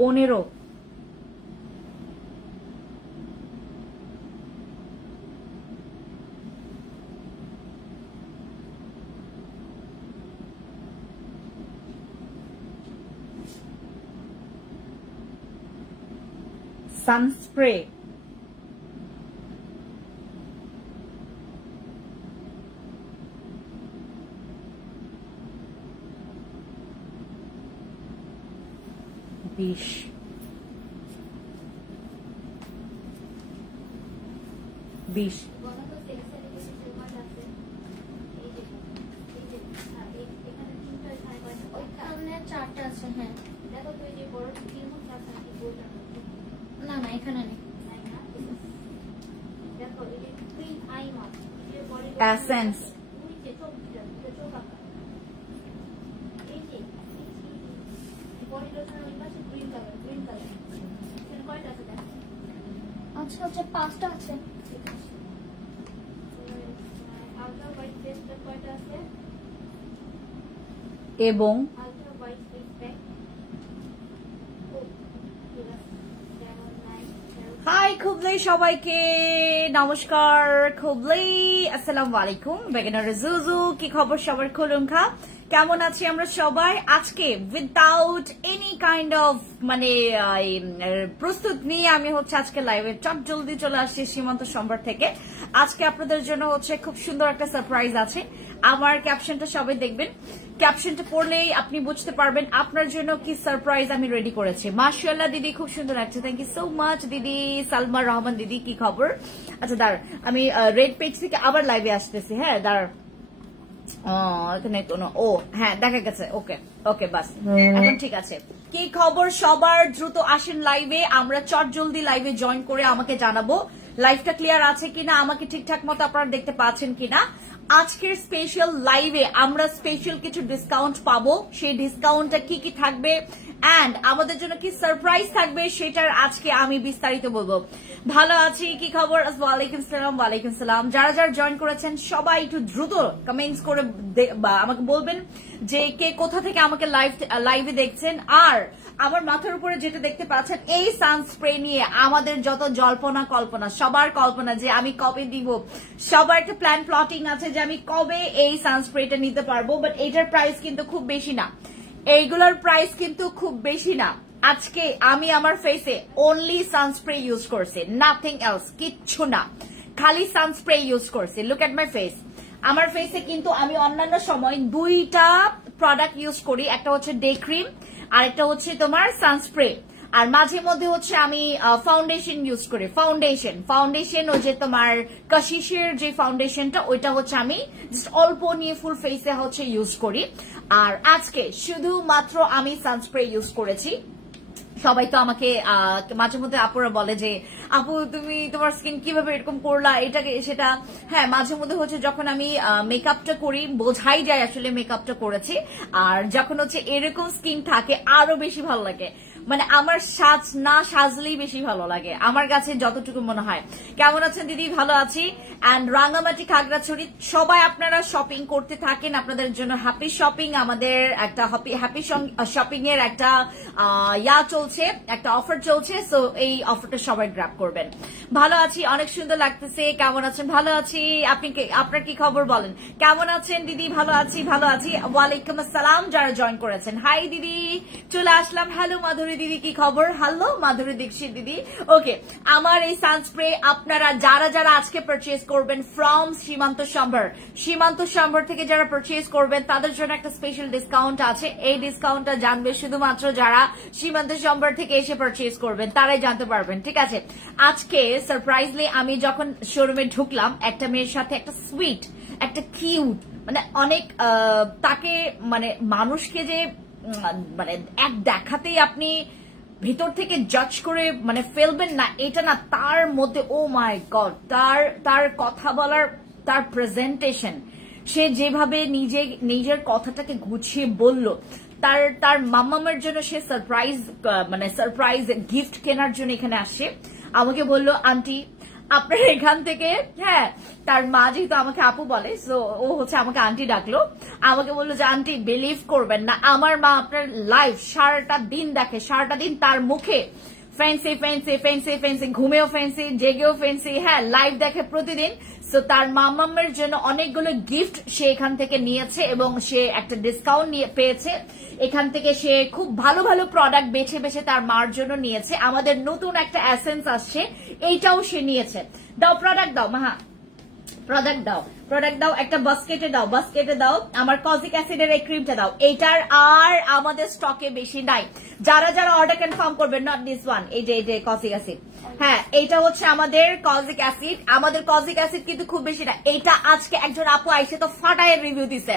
15 সানস্প্রে বিশ চারটা আছে। হ্যাঁ দেখো তুই যে বড় না না এখানে নেই। দেখো এই যে ক্রিম আই মাস্ক এসেন্স আচ্ছা আচ্ছা 5টা আছে। এবং হাই খুবলি সবাইকে নমস্কার খুবলি আসসালামু আলাইকুম বেগেনার জুজু কি খবর সবার খুলুমখা কেমন আছি আমরা সবাই আজকে উইদাউট এনি কাইন্ড অফ মানে প্রস্তুত নিয়ে আমি হচ্ছে আজকে লাইভে চট জলদি চলে আসছি সীমান্ত সম্ভার থেকে আজকে আপনাদের জন্য হচ্ছে খুব সুন্দর একটা সারপ্রাইজ আছে আমার ক্যাপশনটা সবাই দেখবেন ক্যাপশনটা পড়লেই আপনি বুঝতে পারবেন আপনার জন্য কি সারপ্রাইজ আমি রেডি করেছি মাশাআল্লাহ দিদি খুব সুন্দর লাগছে থ্যাংক ইউ সো মাচ দিদি সালমা রহমান দিদি কি খবর আচ্ছা দাঁড় আমি রেড পেজ থেকে আবার লাইভে আসতেছি হ্যাঁ দাঁড় এখানে কোনো ও হ্যাঁ দেখা গেছে ওকে ওকে বাস এখন ঠিক আছে কি খবর সবার দ্রুত আসেন লাইভে আমরা চট জলদি লাইভে জয়েন করে আমাকে জানাবো লাইভটা ক্লিয়ার আছে কিনা আমাকে ঠিকঠাক মতো আপনারা দেখতে পাচ্ছেন কিনা আজকের স্পেশাল লাইভে আমরা স্পেশাল কিছু ডিসকাউন্ট পাবো সেই ডিসকাউন্টটা কি কি থাকবে এন্ড আমাদের জন্য কি সারপ্রাইজ থাকবে সেটার আজকে আমি বিস্তারিত বলবো ভালো আছি কি খবর ওয়ালাইকুম সালাম ওয়ালাইকুম সালাম যারা যারা জয়েন করেছেন সবাই একটু দ্রুত কমেন্টস করে আমাকে বলবেন যে কে কোথা থেকে আমাকে লাইভে দেখছেন আর আমার মাথার উপরে যেটা দেখতে পাচ্ছেন এই সানস্প্রে নিয়ে আমাদের যত জল্পনা কল্পনা সবার কল্পনা যে আমি কবে দিব সবার একটা প্ল্যান প্লটিং আছে যে আমি কবে এই সানস্প্রেটা নিতে পারবো বাট এটার প্রাইস কিন্তু খুব বেশি না এইগুলোর প্রাইস কিন্তু খুব বেশি না আজকে আমি আমার ফেসে অনলি সানস্প্রে ইউজ করছি নাথিং এলস কিচ্ছু না খালি সানস্প্রে ইউজ করছি লুক এট মাই ফেস আমার ফেসে কিন্তু আমি অন্যান্য সময় দুইটা প্রোডাক্ট ইউজ করি একটা হচ্ছে ডে ক্রিম আর একটা হচ্ছে তোমার সানস্প্রে আর মাঝে মধ্যে হচ্ছে আমি ফাউন্ডেশন ইউজ করি ফাউন্ডেশন ওই যে তোমার কাশিসের যে ফাউন্ডেশনটা ওইটা হচ্ছে আমি জাস্ট অল্প নিয়ে ফুল ফেসে হচ্ছে ইউজ করি আর আজকে শুধুমাত্র আমি সানস্প্রে ইউজ করেছি সবাই তো আমাকে মাঝে মধ্যে আপুরা বলে যে আপু তুমি তোমার স্কিন কিভাবে এরকম করলা এটাকে সেটা হ্যাঁ মাঝে মধ্যে হচ্ছে যখন আমি মেকআপটা করি বোঝাই যায় আসলে মেকআপটা করেছি আর যখন হচ্ছে এরকম স্কিন থাকে আরো বেশি ভালো লাগে মানে আমার সাজ না সাজলেই বেশি ভালো লাগে আমার কাছে যতটুকু মনে হয় কেমন আছেন দিদি ভালো আছি এন্ড রাঙ্গামাটি খাগড়াছড়ি সবাই আপনারা শপিং করতে থাকেন আপনাদের জন্য হ্যাপি শপিং আমাদের একটা হ্যাপি শপিং এর একটা চলছে একটা অফার চলছে সো এই অফারটা সবাই গ্র্যাব করবেন ভালো আছি অনেক সুন্দর লাগতেছে কেমন আছেন ভালো আছি আপনি আপনার কি খবর বলেন কেমন আছেন দিদি ভালো আছি ওয়ালাইকুম আসসালাম যারা জয়েন করেছেন হাই দিদি চলে আসলাম হ্যালো মাধুরী দিদি কি খবর হ্যালো মাধুরী দীক্ষিত দিদি ওকে আমার এই সানস্প্রে আপনারা যারা যারা আজকে পারচেজ করবেন ফ্রম সীমান্ত সম্ভার থেকে যারা পারচেজ করবেন তাদের জন্য একটা স্পেশাল ডিসকাউন্ট আছে এই ডিসকাউন্টটা জানবে শুধুমাত্র যারা সীমান্ত সম্ভার থেকে এসে পারচেজ করবেন তারাই জানতে পারবেন ঠিক আছে আজকে সারপ্রাইজলি আমি যখন শোরুমে ঢুকলাম একটা মেয়ের সাথে একটা সুইট একটা কিউট মানে অনেক তাকে মানে মানুষকে যে মানে এক দেখাতেই আপনি ভিতর থেকে জাজ করে মানে ফেলবেন না এটা না তার মধ্যে ও মাই গড তার কথা বলার তার প্রেজেন্টেশন সে যেভাবে নিজের কথাটাকে গুছিয়ে বলল তার মাম্মামের জন্য সে সারপ্রাইজ গিফট কেনার জন্য এখানে আসে আমাকে বলল আন্টি আপনার এখান থেকে, হ্যাঁ তার মা যেহেতু আমাকে আপু বলে, সো ও হচ্ছে আমাকে আন্টি ডাকলো, আমাকে বললো যে আন্টি বিলিভ করবেন না, আমার মা আপনার লাইভ সারাটা দিন দেখে, সারাটা দিন তার মুখে ফ্যান্সি ফ্যান্সি ফ্যান্সি ফ্যান্সি, ঘুমেও ফ্যান্সি, জেগেও ফ্যান্সি, হ্যাঁ লাইভ দেখে প্রতিদিন। সো তার মামামের জন্য অনেকগুলো গিফট সে এখান থেকে নিয়েছে এবং সে একটা ডিসকাউন্ট পেয়েছে এখান থেকে। সে খুব ভালো ভালো প্রোডাক্ট বেছে বেছে তার মার জন্য নিয়েছে। আমাদের নতুন একটা এসেন্স আসছে, এইটাও সে নিয়েছে। দাও প্রোডাক্ট দাও মাহা, প্রোডাক্ট দাও, প্রোডাক্ট দাও, একটা বাস্কেটে দাও, বাস্কেটে দাও, আমার কজিক অ্যাসিডের এই ক্রিমটা দাও। এইটার আর আমাদের স্টকে বেশি নাই, যারা যারা অর্ডার কনফার্ম করবেন, নট দিস ওয়ান, এই যে কজিক অ্যাসিড, হ্যাঁ এইটা হচ্ছে আমাদের কজিক অ্যাসিড। আমাদের কজিক অ্যাসিড কিন্তু খুব বেশি না। এইটা আজকে একজন আপু আইসে তো ফাটায় রিভিউ দিছে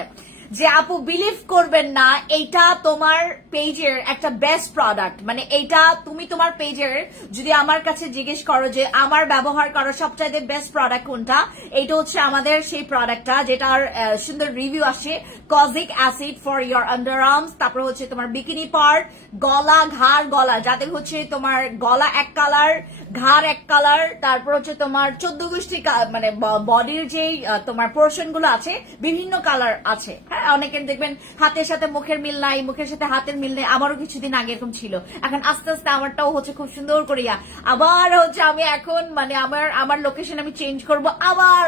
যে আপু বিলিভ করবেন না, এইটা তোমার পেজের একটা বেস্ট প্রোডাক্ট, মানে এইটা তুমি তোমার পেজের যদি আমার কাছে জিজ্ঞেস করো যে আমার ব্যবহার করা সবচাইতে বেস্ট প্রোডাক্ট কোনটা, এইটা হচ্ছে আমাদের সেই প্রোডাক্টটা যেটার সুন্দর রিভিউ আসে, kojic acid for your under arms. তারপর হচ্ছে তোমার বিকিনি পার্ট, গলা, ঘাড়, গলা, যাতে হচ্ছে তোমার গলা এক কালার, ঘাড় এক কালার, তারপর হচ্ছে তোমার 14 গোষ্ঠী মানে বডির যে তোমার পোর্শন গুলো আছে বিভিন্ন কালার আছে। হ্যাঁ অনেকের দেখবেন হাতের সাথে মুখের মিল নাই, মুখের সাথে হাতের মিল নেই, আমারও কিছুদিন আগে এরকম ছিল। এখন আস্তে আস্তে আমারটাও হচ্ছে খুব সুন্দর করিয়া, আবার হচ্ছে আমি এখন মানে আমার লোকেশন আমি চেঞ্জ করব, আবার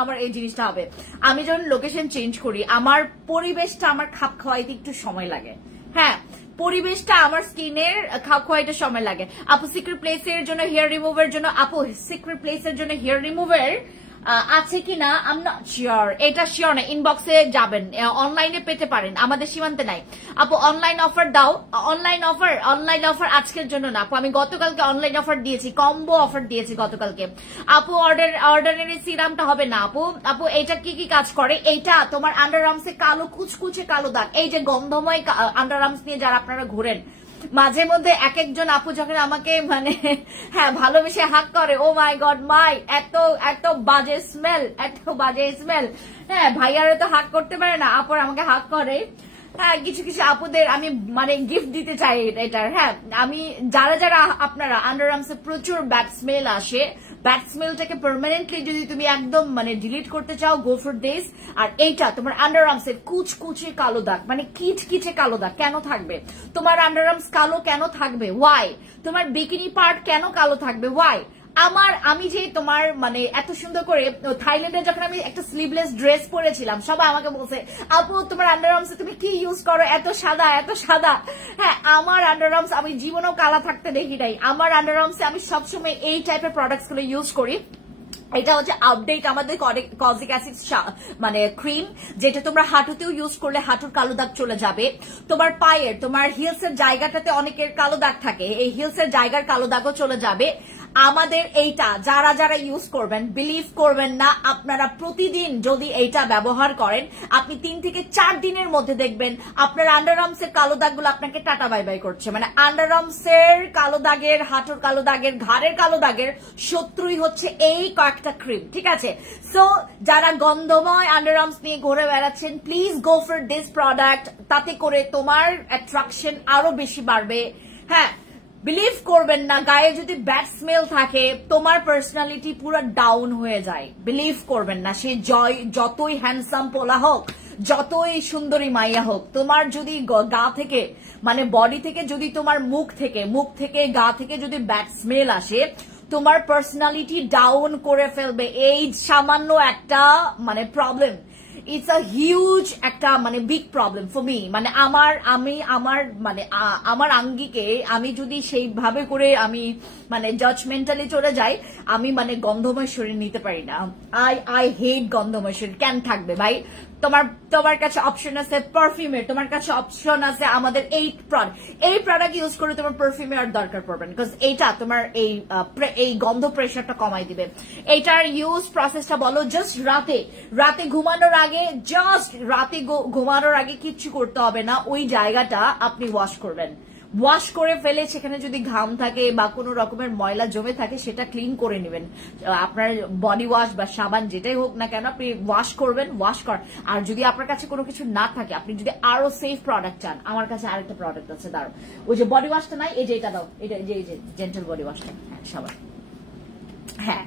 আমার এই জিনিসটা হবে। আমি যখন লোকেশন চেঞ্জ করি আমার পরিবেশটা আমার খাপ খাওয়াইতে একটু সময় লাগে। হ্যাঁ পরিবেশটা আমার স্কিনের খাপ খাওয়াইতে সময় লাগে। আপু সিক্রেট প্লেসের জন্য হেয়ার রিমুভার জন্য, আপু সিক্রেট প্লেসের জন্য হেয়ার রিমুভার আছে কিনা আই এম নট শিওর, এটা শিওর না, ইনবক্সে যাবেন, অনলাইনে পেতে পারেন, আমাদের সীমান্তে নাই। আপু অনলাইন অফার দাও, অনলাইন অফার আজকের জন্য না আপু, আমি গতকালকে অনলাইন অফার দিয়েছি, কম্বো অফার দিয়েছি গতকালকে। আপু অর্ডারের সিরামটা হবে না আপু এটা কি কি কাজ করে? এইটা তোমার আন্ডার আর্মসে কালো কুচকুচে কালো দাগ, এই যে গন্ধময় আন্ডার আর্মস নিয়ে যারা আপনারা ঘুরেন, মাঝে মধ্যে এক একজন আপু যখন আমাকে মানে হ্যাঁ ভালোবেসে হাক করে, ও মাই গড মাই এত বাজে স্মেল, এত বাজে স্মেল, হ্যাঁ ভাইয়ারা তো হাক করতে পারে না, আপুর আমাকে হাক করে। হ্যাঁ কিছু কিছু আপুদের আমি মানে গিফট দিতে চাই এটার। হ্যাঁ আমি যারা যারা আপনারা আন্ডার আর্মসে প্রচুর ব্যাড স্মেল আসে, ব্যাড স্মেলটাকে পার্মানেন্টলি যদি তুমি একদম মানে ডিলিট করতে চাও, গো ফর দিস। আর এইটা তোমার আন্ডার আর্মসের কুচকুচে কালো দাগ, মানে কিচকিচে কালো দাগ কেন থাকবে? তোমার আন্ডার আর্মস কালো কেন থাকবে? ওয়াই? তোমার বিকিনি পার্ট কেন কালো থাকবে? ওয়াই? আমি যে তোমার মানে এত সুন্দর করে থাইল্যান্ডে যখন আমি একটা স্লিভলেস ড্রেস পরেছিলাম, সবাই আমাকে বলছে আপু তোমার আন্ডার আর্মসে তুমি কি ইউজ করো, এত সাদা এত সাদা। হ্যাঁ আমার আন্ডার আর্মস আমি জীবনেও কালা থাকতে দেখি নাই। আমার আন্ডার আর্মসে আমি সবসময় এই টাইপের প্রোডাক্টস গুলো ইউজ করি। এটা হচ্ছে আপডেট আমাদের কজিক অ্যাসিড মানে ক্রিম, যেটা তোমরা হাঁটুতেও ইউজ করলে হাঁটুর কালো দাগ চলে যাবে। তোমার পায়ের তোমার হিলস এর জায়গাটাতে অনেকের কালো দাগ থাকে, এই হিলস এর জায়গার কালো দাগও চলে যাবে। আমাদের এইটা যারা যারা ইউজ করবেন, বিলিভ করবেন না, আপনারা প্রতিদিন যদি এইটা ব্যবহার করেন আপনি 3 থেকে 4 দিনের মধ্যে দেখবেন আপনার আন্ডার আর্মসের কালো দাগগুলো আপনাকে টাটা বাই বাই করছে। মানে আন্ডার আর্মসের কালো দাগের, হাঁটুর কালো দাগের, ঘাড়ের কালো দাগের শত্রুই হচ্ছে এই কয়েকটা ক্রিম, ঠিক আছে? সো যারা গন্ধময় আন্ডার আর্মস নিয়ে ঘুরে বেড়াচ্ছেন, please go for this product, তাতে করে তোমার অ্যাট্রাকশন আরো বেশি বাড়বে। হ্যাঁ বিলিভ করবেন না, গায়ে যদি ব্যাড স্মেল থাকে তোমার পার্সোনালিটি পুরো ডাউন হয়ে যায়। বিলিভ করবেন না, সে যতই হ্যান্ডসাম পোলা হোক, যতই সুন্দরী মাইয়া হোক, তোমার যদি গা থেকে মানে বডি থেকে যদি তোমার মুখ থেকে গা থেকে যদি ব্যাড স্মেল আসে, তোমার পার্সোনালিটি ডাউন করে ফেলবে। এই সামান্য একটা মানে প্রবলেম, ইটস আ হিউজ একটা মানে বিগ প্রবলেম ফর মি। মানে আমার আঙ্গিকে আমি যদি সেইভাবে করে আমি মানে জাজমেন্টালি চলে যাই, আমি মানে গন্ধময় শরীর নিতে পারি না। আই হেট গন্ধময় শরীর। কেন থাকবে ভাই? তোমার কাছে অপশন আছে পারফিউমের, তোমার কাছে অপশন আছে আমাদের এই প্রোডাক্ট ইউজ করে তোমার পারফিউমের আর দরকার পড়বে না, বিকজ এইটা তোমার এই গন্ধ প্রেশারটা কমাই দিবে। এইটার ইউজ প্রসেসটা বলো, জাস্ট রাতে ঘুমানোর আগে কিচ্ছু করতে হবে না, ওই জায়গাটা আপনি ওয়াশ করবেন। ওয়াশ করে ফেলে সেখানে যদি ঘাম থাকে বা কোনো রকমের ময়লা জমে থাকে সেটা ক্লিন করে নেবেন। আপনার বডি ওয়াশ বা সাবান যেটাই হোক না কেন আপনি ওয়াশ করবেন। আর যদি আপনার কাছে কোনো কিছু না থাকে, আপনি যদি আরো সেফ প্রোডাক্ট চান, আমার কাছে আরেকটা প্রোডাক্ট আছে, দাঁড়ো, ওই যে বডি ওয়াশটা নাই, এই যে এটা দাও, এটা যে জেন্টাল বডি ওয়াশটা, হ্যাঁ সাবান, হ্যাঁ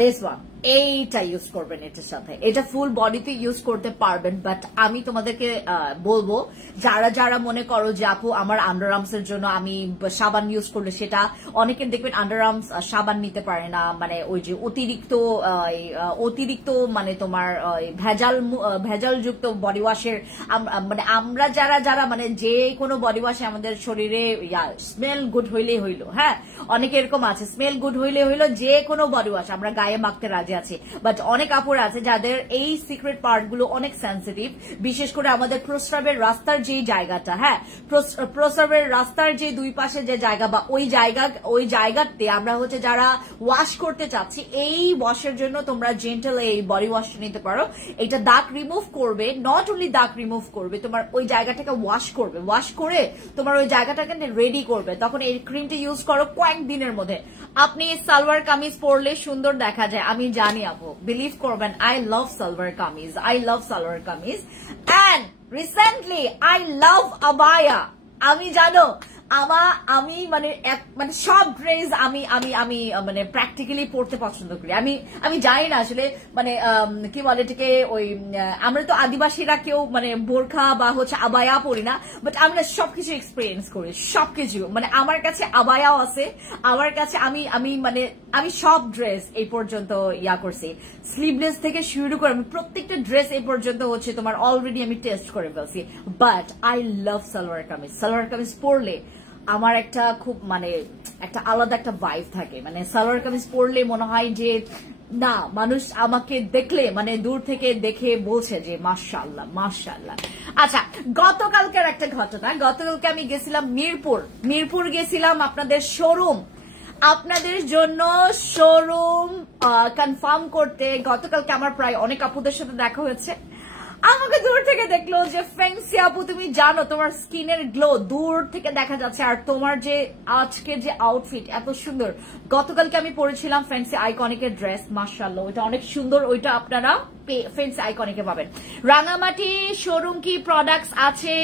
দিস ওয়ান, এইটা ইউজ করবেন এটার সাথে। এটা ফুল বডিতে ইউজ করতে পারবেন, বাট আমি তোমাদেরকে বলবো যারা যারা মনে করো যে আপু আমার আন্ডারআর্মস এর জন্য আমি সাবান ইউজ করলে, সেটা অনেকে দেখবেন আন্ডারআর্মস সাবান নিতে পারে না, মানে ওই যে অতিরিক্ত মানে তোমার ভেজাল যুক্ত বডি ওয়াশের, মানে আমরা যারা যারা মানে যে কোনো বডি ওয়াশে আমাদের শরীরে স্মেল গুড হইলেই হইলো, হ্যাঁ অনেকে এরকম আছে স্মেল গুড হইলে হইলো, যে কোনো বডি ওয়াশ আমরা গায়ে মাখতে রাজি আছে। বাট অনেক আপুরা আছে যাদের এই সিক্রেট পার্ট গুলো অনেক সেন্সিটিভ, বিশেষ করে আমাদের প্রস্রাবের রাস্তার যে জায়গাটা, হ্যাঁ প্রস্রাবের রাস্তার যে দুই পাশে যে জায়গা বা ওই জায়গাতে আমরা হচ্ছে যারা ওয়াশ করতে চাচ্ছি, এই ওয়াশের জন্য তোমরা জেন্টাল এই বডি ওয়াশটা নিতে পারো। এটা দাগ রিমুভ করবে, নট অনলি দাগ রিমুভ করবে, তোমার ওই জায়গাটাকে ওয়াশ করবে, ওয়াশ করে তোমার ওই জায়গাটাকে রেডি করবে। তখন এই ক্রিমটা ইউজ করো কয়েক দিনের মধ্যে আপনি সালোয়ার কামিজ পরলে সুন্দর দেখা যায়। আমি জানি আপু, বিলিভ করবেন, I love salwar kameez, and recently I love abaya. আমি জানো আমি মানে সব ড্রেস আমি আমি আমি মানে প্র্যাকটিক্যালি পড়তে পছন্দ করি। আমি জানি না আসলে মানে কি বলে এটাকে, ওই আমরা তো আদিবাসীরা কেউ মানে বোরখা বা হচ্ছে আবায়া পরি না, বাট আমরা সবকিছু এক্সপিরিয়েন্স করি, সবকিছু মানে আমার কাছে আবায়াও আছে, আমার কাছে আমি সব ড্রেস এই পর্যন্ত করছি, স্লিভলেস থেকে শুরু করে আমি প্রত্যেকটা ড্রেস এই পর্যন্ত হচ্ছে তোমার অলরেডি আমি টেস্ট করে ফেলছি। But I love salwar kameez পরলে আমার একটা খুব মানে একটা আলাদা একটা ভাইব থাকে, মানে সালোয়ার কামিজ পরলে মনে হয় যে না, মানুষ আমাকে দেখলে মানে দূর থেকে দেখে বলছে যে মাশাআল্লাহ মাশাআল্লাহ। আচ্ছা, গতকালকের একটা ঘটনা, গতকালকে আমি গেছিলাম মিরপুর গেছিলাম আপনাদের জন্য শোরুম কনফার্ম করতে। গতকালকে আমার প্রায় অনেক আপুদের সাথে দেখা হয়েছে, আমাকে দূর থেকে দেখলো যে ফ্যান্সি আপু তুমি জানো তোমার স্কিনের গ্লো দূর থেকে দেখা যাচ্ছে, আর তোমার যে আজকের যে আউটফিট এত সুন্দর। গতকালকে আমি পরেছিলাম ফ্যান্সি আইকনিকের ড্রেস, মাশাআল্লাহ ওইটা অনেক সুন্দর, ওইটা আপনারা ফ্যান্সি আইকনিকে পাবেন। রাঙামাটি শোরুম কি প্রোডাক্টস আছে?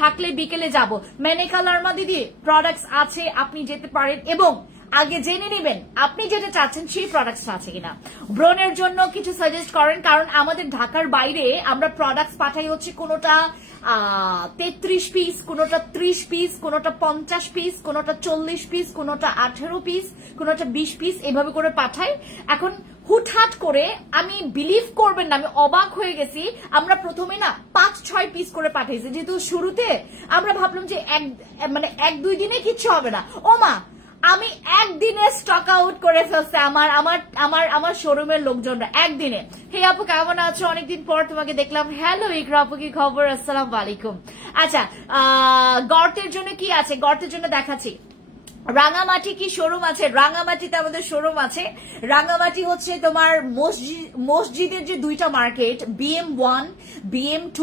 থাকলে বিকেলে যাব। মেনেকা লার্মা দিদি প্রোডাক্টস আছে, আপনি যেতে পারেন এবং আগে জেনে নেবেন আপনি যেটা চাচ্ছেন সেই প্রোডাক্টস আছে কিনা। ব্রনের জন্য কিছু সাজেস্ট করেন, কারণ আমাদের ঢাকার বাইরে আমরা প্রোডাক্টস পাঠাই হচ্ছে কোনোটা 33 পিস, কোনোটা 30 পিস, কোনোটা 50 পিস, কোনোটা 40 পিস, কোনোটা 18 পিস, কোনোটা 20 পিস, এভাবে করে পাঠাই। এখন হুটহাট করে আমি বিলিভ করবেন না, আমি অবাক হয়ে গেছি, আমরা প্রথমে না 5-6 পিস করে পাঠাইছি, যেহেতু শুরুতে আমরা ভাবলাম যে এক দুই দিনে কিচ্ছু হবে না। ও মা, আমি একদিনে স্টক আউট করে ফেলছে আমার শোরুমের লোকজনরা একদিনে। হে আপু কেমন আছো, অনেকদিন পর তোমাকে দেখলাম। হ্যালো ইকরা আপু, কি খবর? আসসালামু আলাইকুম। আচ্ছা, গর্তের জন্য কি আছে? গর্তের জন্য দেখাচ্ছি। রাঙামাটি কি শোরুম আছে? রাঙামাটিতে আমাদের শোরুম আছে। রাঙামাটি হচ্ছে তোমার মসজিদের যে দুইটা মার্কেট, BM1 BM2,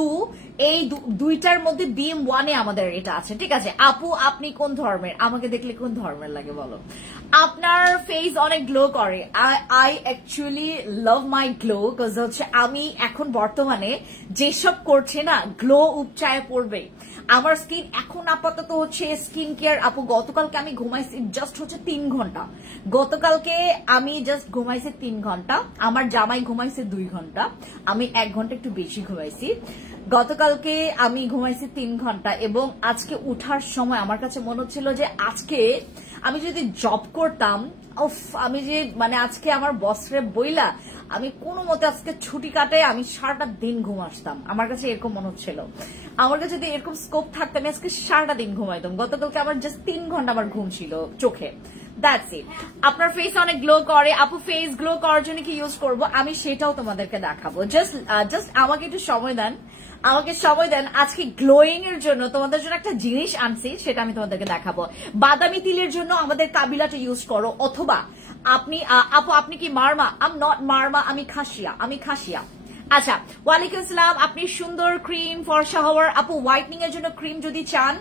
এই দুইটার মধ্যে BM1 এ আমাদের এটা আছে, ঠিক আছে। আপু আপনি কোন ধর্মের? আমাকে দেখলে কোন ধর্মের লাগে বলো? আপনার ফেস অনেক গ্লো করে। I actually love my glow, because হচ্ছে আমি এখন বর্তমানে যেসব করছে না গ্লো উপচায় পড়বে। আমার স্কিন এখন আপাতত হচ্ছে স্কিন কেয়ার। আপু গতকালকে আমি ঘুমাইছি জাস্ট হচ্ছে 3 ঘন্টা। গতকালকে আমি জাস্ট ঘুমাইছি 3 ঘন্টা, আমার জামাই ঘুমাইছে 2 ঘন্টা, আমি 1 ঘন্টা একটু বেশি ঘুমাইছি। গতকালকে আমি ঘুমাইছি 3 ঘন্টা এবং আজকে উঠার সময় আমার কাছে মনে হচ্ছিল যে আজকে আমি যদি জব করতাম, আমি যে মানে আজকে আমার বসরে বইলা আমি কোনো মতে আজকে ছুটি কাটে আমি সারাটা দিন ঘুম আসতাম। আমার কাছে এরকম মনে হচ্ছিল, আমার কাছে যদি এরকম স্কোপ থাকতো আমি আজকে সারাটা দিন ঘুমাইতাম। গতকালকে আমার জাস্ট 3 ঘন্টা আমার ঘুম ছিল চোখে। That's it. আপনার ফেস অনেক গ্লো করে। আপু ফেস গ্লো করার জন্য কি ইউজ করবো আমি সেটাও তোমাদেরকে দেখাবো। জাস্ট আমাকে একটু সময় দেন, আজকে গ্লোয়িং এর জন্য তোমাদের জন্য একটা জিনিস আনছি, সেটা আমি তোমাদেরকে দেখাবো। বাদামি তিলের জন্য আমাদের কাবিলাটা ইউজ করো, অথবা আপু আপনি কি মারমা? আম নট মারমা, আমি খাসিয়া। আচ্ছা, ওয়ালাইকুম আসসালাম। আপনি সুন্দর ক্রিম ফর্সা হওয়ার। আপু হোয়াইটনিং এর জন্য ক্রিম যদি চান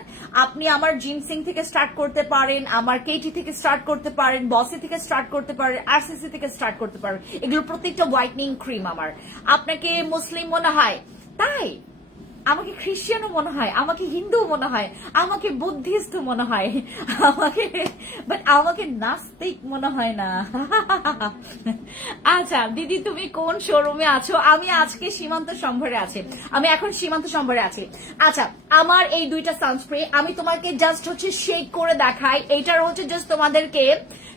আপনি আমার জিনসিং থেকে স্টার্ট করতে পারেন, আমার কেটি থেকে স্টার্ট করতে পারেন, বসি থেকে স্টার্ট করতে পারেন, আরসিসি থেকে স্টার্ট করতে পারেন। এগুলো প্রত্যেকটা হোয়াইটনিং ক্রিম আমার। আপনাকে মুসলিম মনে হয় তাই? আমাকে খ্রিস্টানও মনে হয়, আমাকে হিন্দু মনে হয়, আমাকে বুদ্ধিস্ট মনে হয়, আমাকে নাস্তিক মনে হয় না। আচ্ছা দিদি তুমি কোন শোরুমে আছো? আমি আজকে সীমান্ত সম্ভারে আছি, আমি এখন সীমান্ত সম্ভারে আছি। আচ্ছা আমার এই দুইটা সানস্প্রে আমি তোমাকে জাস্ট হচ্ছে শেক করে দেখাই। এইটার হচ্ছে জাস্ট তোমাদেরকে,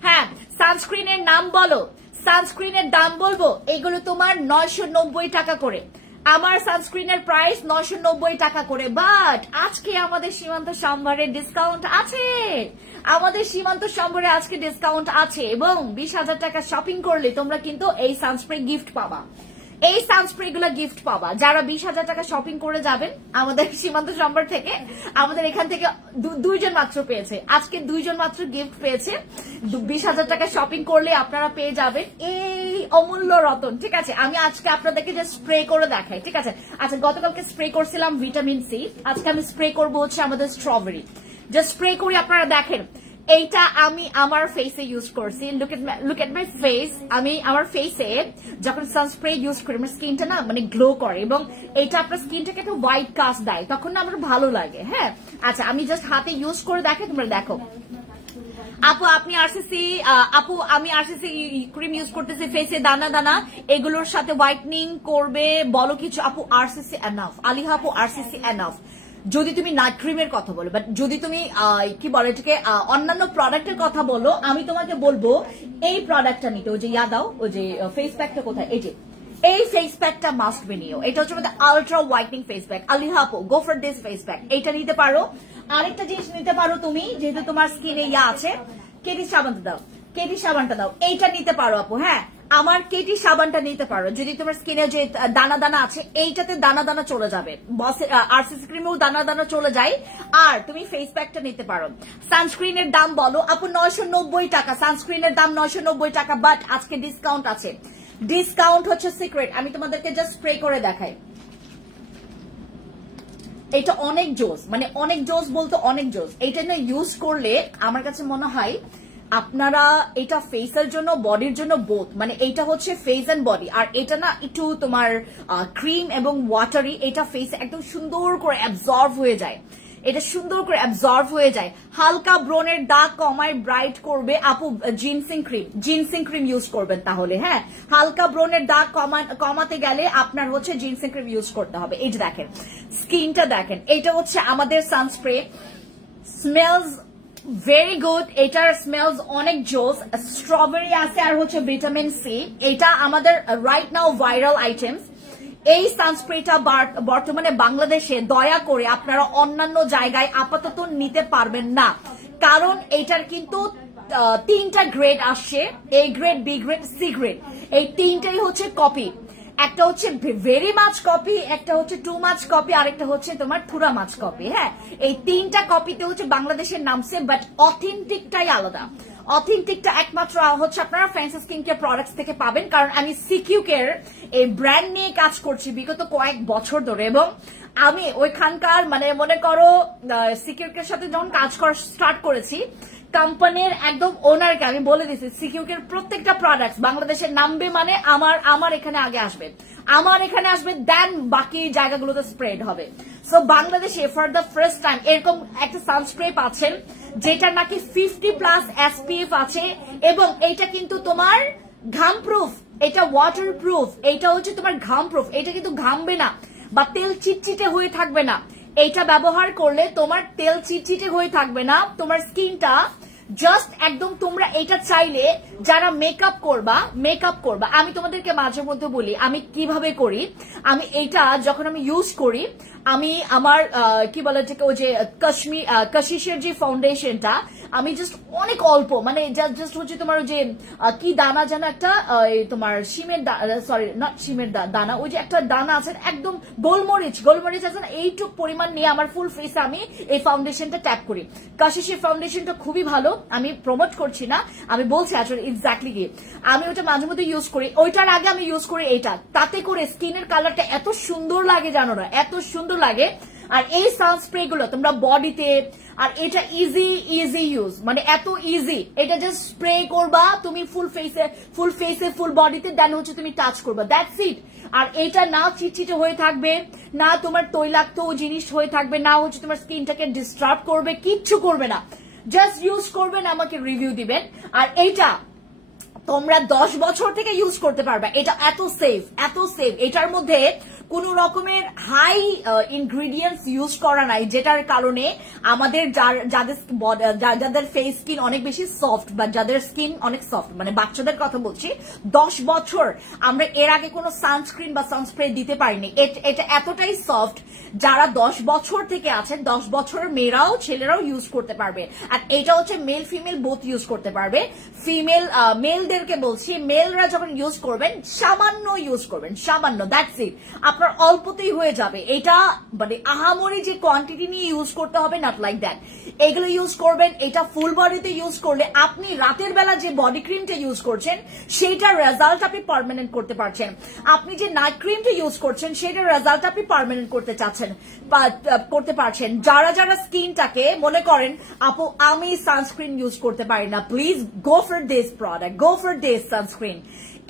হ্যাঁ সানস্ক্রিনের নাম বলো, সানস্ক্রিনের দাম বলবো, এগুলো তোমার 990 টাকা করে। আমার সানস্ক্রিনের প্রাইস 990 টাকা করে, বাট আজকে আমাদের সীমান্ত সম্ভারে ডিসকাউন্ট আছে, আমাদের সীমান্ত সম্ভারে আজকে ডিসকাউন্ট আছে এবং 20,000 টাকা শপিং করলে তোমরা কিন্তু এই সানস্প্রে গিফট পাবা, এই সানস্প্রে গুলা গিফট পাবা। যারা 20,000 টাকা শপিং করে যাবেন আমাদের সীমান্ত সম্ভার থেকে, আমাদের এখান থেকে দুইজন মাত্র পেয়েছে, আজকে দুইজন মাত্র গিফট পেয়েছে। 20,000 টাকা শপিং করলে আপনারা পেয়ে যাবেন এই অমূল্য রতন। ঠিক আছে, আমি আজকে আপনাদেরকে যে স্প্রে করে দেখাই। ঠিক আছে, আচ্ছা গতকালকে স্প্রে করছিলাম ভিটামিন সি, আজকে আমি স্প্রে করবো হচ্ছে আমাদের স্ট্রবেরি। যে স্প্রে করি আপনারা দেখেন, এইটা আমি আমার ফেসে ইউজ করছি। Look at my face. আমি আমার ফেসে যখন সানস্প্রে ইউজ করি আমার স্কিনটা না মানে গ্লো করে এবং এইটা আপনার স্কিনটাকে একটা হোয়াইট কাস্ট দেয়, তখন না আমার ভালো লাগে। হ্যাঁ আচ্ছা আমি জাস্ট হাতে ইউজ করে দেখে তোমরা দেখো। আপু আপনি আরসিসি, আপু আমি আরসিসি ক্রিম ইউজ করতেছি ফেসে দানা দানা, এগুলোর সাথে হোয়াইটনিং করবে বলো কিছু? আপু আরসিসি এনাফ, আলিহা আপু আরসিসি এনাফ যদি তুমি নাইট ক্রিমের কথা বলো, বাট যদি তুমি কি বলে এটাকে অন্যান্য প্রোডাক্টের কথা বলো, আমি তোমাকে বলবো এই প্রোডাক্টটা নিতে। ওই যে দাও, ওই যে ফেস প্যাকটা কোথায়, এই যে এই ফেস প্যাকটা মাস্ট বি নিও। এটা হচ্ছে আমাদের আলট্রা হোয়াইটনিং ফেস প্যাক। আলিহা আপু go for this face pack, এইটা নিতে পারো। আরেকটা জিনিস নিতে পারো তুমি, যেহেতু তোমার স্কিনে আছে, কেটি সাবানটা দাও, কেটি সাবানটা দাও, এইটা নিতে পারো আপু। হ্যাঁ আমার কেটি সাবানটা নিতে পারো, যদি তোমার স্কিনে যে দানা দানা আছে এইটাতে দানা দানা চলে যাবে, আরসিসি ক্রিমেও দানা দানা চলে যায়। আর তুমি ফেস প্যাকটা নিতে পারো। সানস্ক্রিনের দাম বলো আপু? 990 টাকা সানস্ক্রিনের দাম, 990 টাকা, বাট আজকে ডিসকাউন্ট আছে। ডিসকাউন্ট হচ্ছে সিক্রেট, আমি তোমাদেরকে জাস্ট স্প্রে করে দেখাই। এটা অনেক জোস, মানে অনেক জোস বলতে অনেক জোস। এইটা না ইউজ করলে আমার কাছে মনে হয় আপনারা এটা ফেসের জন্য বডির জন্য বোথ, মানে এইটা হচ্ছে ফেস এন্ড বডি, আর এটা না একটু তোমার ক্রিম এবং ওয়াটারি, এটা ফেসে একদম সুন্দর করে অ্যাবজর্ব হয়ে যায়, এটা সুন্দর করে অ্যাবজর্ব হয়ে যায়। হালকা ব্রনের দাগ কমায়, ব্রাইট করবে। আপু জিনসিং ক্রিম ইউজ করবেন তাহলে। হ্যাঁ হালকা ব্রনের দাগ কমাতে গেলে আপনার হচ্ছে জিনসিং ক্রিম ইউজ করতে হবে। এই যে দেখেন স্কিনটা দেখেন, এটা হচ্ছে আমাদের সানস্প্রে, স্মেলস ভেরি গুড, এটার স্মেলস অনেক জোস। স্ট্রবেরি আছে আর হচ্ছে ভিটামিন সি, এটা আমাদের রাইট নাও ভাইরাল আইটেমস। এই সানস্প্রেটা বর্তমানে বাংলাদেশে দয়া করে আপনারা অন্যান্য জায়গায় আপাতত নিতে পারবেন না, কারণ এটার কিন্তু 3টা গ্রেড আসছে, A grade, B grade, C grade. এই 3টাই হচ্ছে কপি, একটা হচ্ছে ভেরি মাছ কপি, একটা হচ্ছে টু মাছ কপি, আরেকটা হচ্ছে তোমার থুরা মাছ কপি। হ্যাঁ এই 3টা কপিতে হচ্ছে বাংলাদেশের নামছে, বাট অথেন্টিকটাই আলাদা। অথেন্টিকটা একমাত্র হচ্ছে আপনারা ফ্যান্সি স্কিন কেয়ার প্রোডাক্টস থেকে পাবেন, কারণ আমি সিকিউ কেয়ার এই ব্র্যান্ড নিয়ে কাজ করছি বিগত কয়েক বছর ধরে, এবং আমি ওইখানকার মানে মনে করো সিকিউ কেয়ার সাথে যখন কাজ করা স্টার্ট করেছি, কোম্পানির একদম ওনারকে আমি বলে দিচ্ছি সিকিউ কেয়ার প্রত্যেকটা প্রোডাক্ট বাংলাদেশে নামবে মানে আমার এখানে আগে আসবে, আমার এখানে আসবে, দেন বাকি জায়গাগুলোতে স্প্রেড হবে। সো বাংলাদেশে ফর দ্য ফার্স্ট টাইম এরকম একটা সানস্প্রে পাচ্ছেন যেটা নাকি 50+ SPF আছে, এবং এইটা কিন্তু তোমার ঘাম প্রুফ, এটা ওয়াটার প্রুফ, এইটা হচ্ছে তোমার ঘাম প্রুফ, এটা কিন্তু ঘামবে না বা তেল চিটচিটে হয়ে থাকবে না। এইটা ব্যবহার করলে তোমার তেল চিটচিটে হয়ে থাকবে না, তোমার স্কিনটা জাস্ট একদম, তোমরা এটা চাইলে যারা মেকআপ করবা, আমি তোমাদেরকে মাঝে মধ্যে বলি আমি কিভাবে করি। আমি এইটা যখন আমি ইউজ করি, আমি আমার কি বলে যেটা ওই যে কাশিশের যে ফাউন্ডেশনটা আমি জাস্ট অনেক অল্প, মানে জাস্ট হচ্ছে তোমার ওই যে কি দানা যেন একটা তোমার শিমের সরি নট শিমের দানা, ওই যে একটা দানা আছে একদম গোলমরিচ আছে না, এইটুক পরিমাণ নিয়ে আমার ফুল ফেসে আমি এই ফাউন্ডেশনটা ট্যাপ করি। কাশিশের ফাউন্ডেশনটা খুবই ভালো, আমি প্রমোট করছি না, আমি বলছি আসলে এক্স্যাক্টলি কি আমি ওটা মাঝে মধ্যে ইউজ করি। ওইটার আগে আমি ইউজ করি এইটা, তাতে করে স্কিনের কালারটা এত সুন্দর লাগে জানো না, এত সুন্দর লাগে। আর এই সানস্প্রে গুলো তোমরা বডিতে আর এটা ইজি ইউজ, মানে এত ইজি, এটা জাস্ট স্প্রে করবা তুমি ফুল ফেসে ফুল বডিতে, দেন হচ্ছে তুমি টাচ করবা, দ্যাটস ইট। আর এটা না চিটচিটে হয়ে থাকবে, না তোমার তৈলাক্ত জিনিস হয়ে থাকবে, না হচ্ছে তোমার স্কিনটাকে ডিস্টার্ব করবে, কিচ্ছু করবে না। জাস্ট ইউজ করবেন, আমাকে রিভিউ দিবেন। আর এইটা তোমরা 10 বছর থেকে ইউজ করতে পারবে। এটা এত সেফ, এটার মধ্যে কোন রকমের হাই ইনগ্রিডিয়েন্টস ইউজ করা নাই, যেটার কারণে আমাদের যাদের ফেস স্কিন অনেক বেশি সফট, বা যাদের স্কিন অনেক সফট, মানে বাচ্চাদের কথা বলছি, 10 বছর আমরা এর আগে কোনো সানস্ক্রিন বা সানস্প্রে দিতে পারিনি। এটা এতটাই সফট, যারা 10 বছর থেকে আছেন, 10 বছরের মেয়েরাও ছেলেরাও ইউজ করতে পারবে। আর এটা হচ্ছে মেল ফিমেল বোথ ইউজ করতে পারবে। মেলদেরকে বলছি, মেলরা যখন ইউজ করবেন সামান্য ইউজ করবেন, সামান্য, দ্যাটস ইট, আপনার অল্পতেই হয়ে যাবে। এটা মানে আহামরি যে কোয়ান্টিটি নিয়ে ইউজ করতে হবে, নট লাইক দ্যাট। এগুলো ইউজ করবেন, এটা ফুল বডিতে ইউজ করলে আপনি রাতের বেলা যে বডি ক্রিমটা ইউজ করছেন সেইটার রেজাল্ট আপনি পার্মানেন্ট করতে পারছেন। আপনি যে নাইট ক্রিমটা ইউজ করছেন সেটার রেজাল্ট আপনি পার্মানেন্ট করতে পারছেন। যারা স্কিনটাকে মনে করেন আপু আমি সানস্ক্রিন ইউজ করতে পারি না, please go for this product, go for this sunscreen.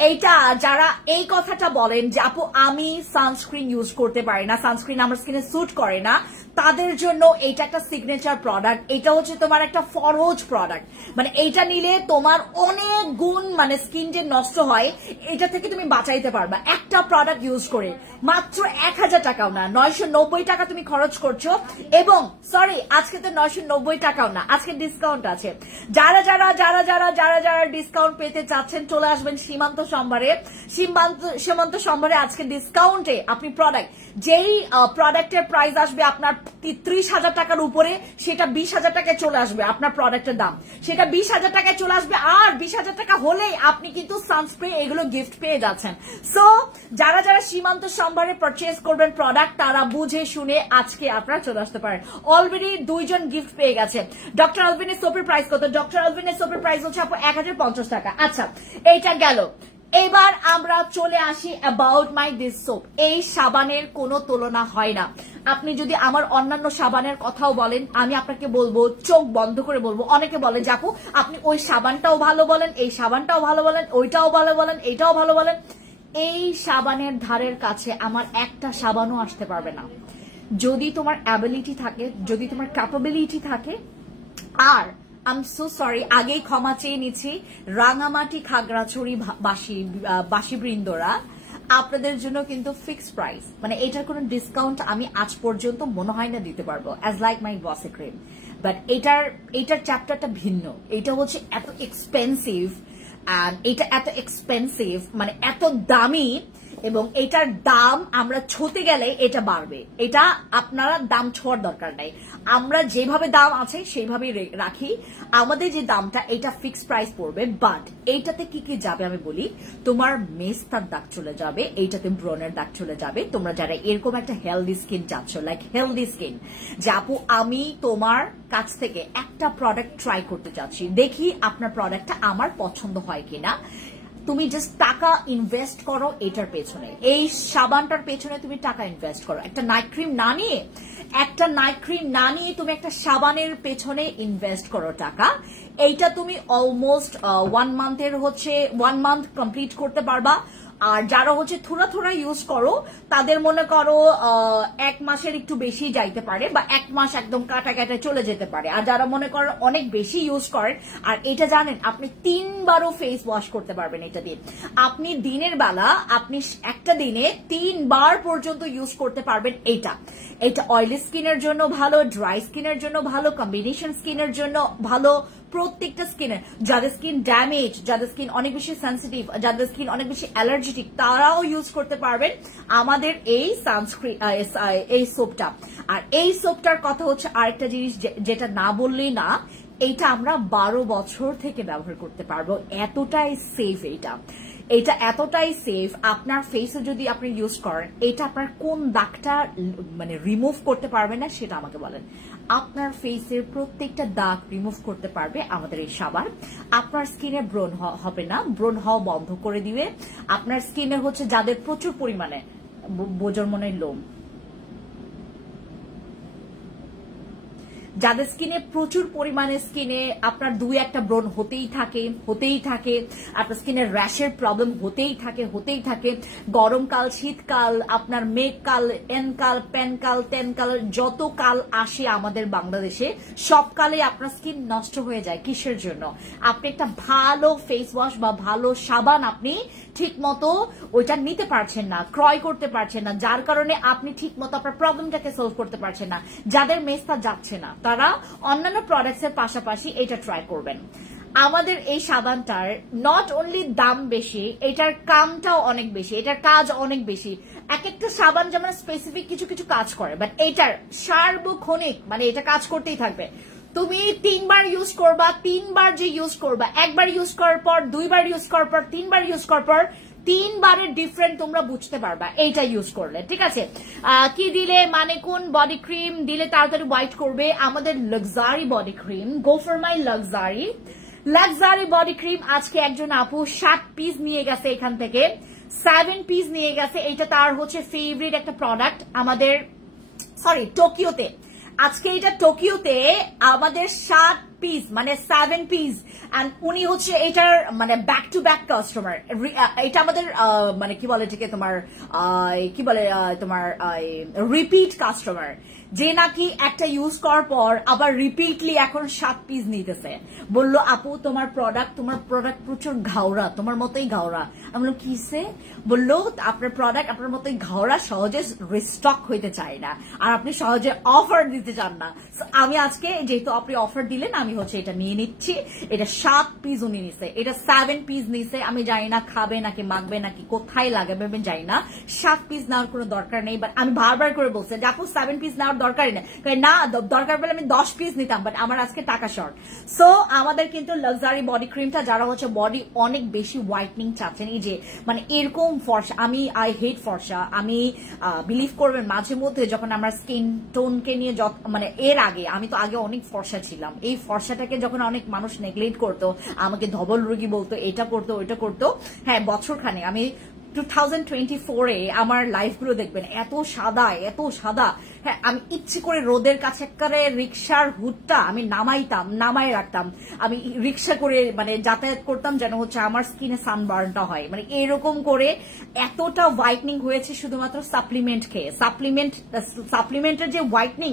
এইটা যারা এই কথাটা বলেন যে আপু আমি সানস্ক্রিন ইউজ করতে পারি না, সানস্ক্রিন আমার স্কিনে স্যুট করে না, তাদের জন্য এটা একটা সিগনেচার প্রোডাক্ট। এটা হচ্ছে তোমার একটা ফরজ প্রোডাক্ট, মানে এইটা নিলে তোমার অনেক গুণ, মানে স্কিন যে নষ্ট হয় এটা থেকে তুমি বাঁচাইতে পারবা একটা প্রোডাক্ট ইউজ করে। মাত্র 1000 টাকাও না, 990 টাকা তুমি খরচ করছো। এবং সরি, আজকে তো 990 টাকাও না, আজকে ডিসকাউন্ট আছে। যারা ডিসকাউন্ট পেতে চাচ্ছেন চলে আসবেন সীমান্ত সম্ভারে আজকে ডিসকাউন্টে আপনি প্রোডাক্ট, যেই প্রোডাক্টের প্রাইস আসবে আপনার 30,000 টাকার উপরে, সেটা 20,000 টাকায় চলে আসবে। আপনার প্রোডাক্টের দাম সেটা 20,000 টাকায় চলে আসবে। আর 20,000 টাকা হলেই আপনি কিন্তু সানস্প্রে এগুলো গিফট পেয়ে যাচ্ছেন। সো যারা সীমান্ত সম্ভারে পারচেজ করবেন প্রোডাক্ট, তারা বুঝে শুনে আজকে আপনারা চলে আসতে পারেন। অলরেডি 2 জন গিফট পেয়ে গেছে। ডক্টর আলভিনের সোপের প্রাইস কত? ডক্টর আলভিনের সোপের প্রাইস হচ্ছে আপু 1050 টাকা। আচ্ছা, এইটা গেল। এবার আমরা চলে আসি অ্যাবাউট মাই দিস সোপ। এই সাবানের কোনো তুলনা হয় না। আপনি যদি আমার অন্যান্য সাবানের কথাও বলেন, আমি আপনাকে বলবো, চোখ বন্ধ করে বলবো। অনেকে বলে যে আপু আপনি ওই সাবানটাও ভালো বলেন, এই সাবানটাও ভালো বলেন, ওইটাও ভালো বলেন, এইটাও ভালো বলেন। এই সাবানের ধারের কাছে আমার একটা সাবানও আসতে পারবে না। যদি তোমার অ্যাবিলিটি থাকে, যদি তোমার ক্যাপাবিলিটি থাকে। আর আই এম সো সরি, আগেই ক্ষমা চেয়ে নিচ্ছি রাঙামাটি খাগড়াছড়ি বাসী বৃন্দরা, আপনাদের জন্য কিন্তু ফিক্সড প্রাইস, মানে এটার কোনো ডিসকাউন্ট আমি আজ পর্যন্ত মনে হয় না দিতে পারবো, অ্যাজ লাইক মাই বসে ক্রিম। বাট এটার চ্যাপ্টারটা ভিন্ন। এটা হচ্ছে এত এক্সপেন্সিভ, এটা এত এক্সপেন্সিভ, মানে এত দামি, এবং এটার দাম আমরা ছুতে গেলে এটা বাড়বে। এটা আপনারা দাম ছোঁয়ার দরকার নাই, আমরা যেভাবে দাম আছে সেইভাবেই রাখি। আমাদের যে দামটা এটা ফিক্সড প্রাইস পড়বে। বাট এইটাতে কি কি যাবে আমি বলি। তোমার মেস্তার দাগ চলে যাবে, এইটাতে ব্রনের দাগ চলে যাবে। তোমরা যারা এরকম একটা হেলদি স্কিন চাচ্ছ, লাইক হেলদি স্কিন, যে আপু আমি তোমার কাছ থেকে একটা প্রোডাক্ট ট্রাই করতে চাচ্ছি, দেখি আপনার প্রোডাক্টটা আমার পছন্দ হয় কিনা, তুমি জাস্ট টাকা ইনভেস্ট করো এটার পেছনে, এই সাবানটার পেছনে তুমি টাকা ইনভেস্ট করো। একটা নাইট ক্রিম না নিয়ে তুমি একটা সাবানের পেছনে ইনভেস্ট করো টাকা। এইটা তুমি অলমোস্ট 1 মান্থ কমপ্লিট করতে পারবা। আর যারা হচ্ছে থোড়া ইউজ করো, তাদের মনে করো 1 মাসের একটু বেশি যাইতে পারে, বা 1 মাস একদম কাটা চলে যেতে পারে। আর যারা মনে করো অনেক বেশি ইউজ করেন, আর এটা জানেন আপনি 3 বারও ফেস ওয়াশ করতে পারবেন এটা দিয়ে। আপনি দিনের বেলা আপনি একটা দিনে 3 বার পর্যন্ত ইউজ করতে পারবেন। এটা অয়েলি স্কিনের জন্য ভালো, ড্রাই স্কিনের জন্য ভালো, কম্বিনেশন স্কিনের জন্য ভালো, প্রত্যেকটা স্কিনের, যাদের স্কিন ড্যামেজ, যাদের স্কিন অনেক বেশি সেন্সিটিভ, যাদের স্কিন অনেক বেশি অ্যালার্জেটিক, তারাও ইউজ করতে পারবেন আমাদের এই সানস্ক্রিন, এই সোপটা। আর এই সোপটার কথা হচ্ছে আরেকটা জিনিস যেটা না বললেই না, এইটা আমরা 12 বছর থেকে ব্যবহার করতে পারবো, এতটাই সেফ। এটা এতটাই সেফ। আপনার ফেসে যদি আপনি ইউজ করেন, এটা আপনার কোন দাগটা মানে রিমুভ করতে পারবে না সেটা আমাকে বলেন। আপনার ফেসের প্রত্যেকটা দাগ রিমুভ করতে পারবে আমাদের এই সাবান। আপনার স্কিনে ব্রণ হবে না, ব্রণ হওয়া বন্ধ করে দিবে। আপনার স্কিনে হচ্ছে যাদের প্রচুর পরিমাণে বোঝর মনের লোম, যাদের স্কিনে প্রচুর পরিমাণে স্কিনে আপনার 2-1টা ব্রণ হতেই থাকে, আপনার স্কিনের র্যাশের প্রবলেম হতেই থাকে, গরমকাল, শীতকাল, আপনার মেঘকাল, এনকাল, প্যানকাল, তেনকাল, যত কাল আসে আমাদের বাংলাদেশে সব কালে আপনার স্কিন নষ্ট হয়ে যায়। কিসের জন্য? আপনি একটা ভালো ফেস ওয়াশ বা ভালো সাবান আপনি ঠিক মতো ওইটা নিতে পারছেন না, ক্রয় করতে পারছেন না, যার কারণে আপনি ঠিক মতো আপনার প্রবলেমটাকে সলভ করতে পারছেন না। যাদের মেস্তা যাচ্ছে না তারা অন্যান্য প্রোডাক্টস এর পাশাপাশি এটা ট্রাই করবেন। আমাদের এই সাবানটার নট অনলি দাম বেশি, এটার কামটাও অনেক বেশি, এটার কাজ অনেক বেশি। এক একটা সাবান যেমন স্পেসিফিক কিছু কিছু কাজ করে, বাট এটার সার্বক্ষণিক মানে এটা কাজ করতেই থাকবে। তুমি 3বার ইউজ করবা, 3বার যে ইউজ করবা, একবার ইউজ করার পর, 2বার ইউজ করার পর, 3বার ইউজ করার পর 3বারের ডিফারেন্ট তোমরা বুঝতে পারবা এইটা ইউজ করলে। ঠিক আছে, কি দিলে? মানে কোন বডি ক্রিম দিলে তাড়াতাড়ি হোয়াইট করবে? আমাদের luxury body cream, go for my luxury body cream. আজকে একজন আপু 7 পিস নিয়ে গেছে, এখান থেকে 7 পিস নিয়ে গেছে। এইটা তার হচ্ছে ফেভারিট একটা প্রোডাক্ট আমাদের টোকিওতে। আজকে এটা টোকিওতে আমাদের 7 পিস মানে 7 পিস, এন্ড উনি হচ্ছে এটার মানে ব্যাক টু ব্যাক কাস্টমার। এটা আমাদের মানে কি বলে এটাকে তোমার তোমার রিপিট কাস্টমার, যে নাকি একটা ইউজ করার পর আবার রিপিটলি এখন 7 পিস নিতেছে। বললো আপু তোমার প্রোডাক্ট প্রচুর ঘাওড়া, তোমার মতোই ঘাওড়া। আমি বললাম কিসে? বললো আপনার প্রোডাক্ট আপনার মতোই ঘাওড়া, সহজে রিস্টক হইতে চায় না, আর আপনি সহজে অফার দিতে চান না। আমি আজকে যেহেতু আপনি অফার দিলেন আমি হচ্ছে এটা নিয়ে নিচ্ছি। এটা 7 পিস উনি নিছে, এটা 7 পিস নিছে। আমি জানি না খাবে নাকি মাখবে নাকি কোথায় লাগাবে আমি জানি না। 7 পিস নেওয়ার কোনো দরকার নেই, বাট আমি বারবার করে বলছি যে আপু 7 পিস নেওয়ার দরকারই না, না দরকার পেলে আমি 10 পিস নিতাম, বাট আমার আজকে টাকা শর্ট। সো আমাদের কিন্তু লাক্সারি বডি ক্রিমটা যারা হচ্ছে বডি অনেক বেশি হোয়াইটনিং চাচ্ছেন, এই যে মানে এরকম ফর্সা, আই হেট ফর্সা। আমি বিলিভ করবেন মাঝে মধ্যে যখন আমার স্কিন টোনকে নিয়ে মানে এর আগে আমি তো আগে অনেক ফর্সা ছিলাম, এই ফর্সাটাকে যখন অনেক মানুষ নেগলেক্ট করতো, আমাকে ধবল রোগী বলতো, এটা করতো ওইটা করতো। হ্যাঁ, বছরখানে আমি 2024-এ আমার লাইফগুলো দেখবেন এত সাদা। হ্যাঁ, আমি ইচ্ছে করে রোদের কাছে একেবারে রিক্সার হুডটা আমি নামাই রাখতাম। আমি রিক্সা করে মানে যাতায়াত করতাম যেন হচ্ছে আমার স্কিনে সানবার্নটা হয়, মানে এরকম করে এতটা হোয়াইটনিং হয়েছে শুধুমাত্র সাপ্লিমেন্ট খেয়ে। সাপ্লিমেন্টের যে হোয়াইটনিং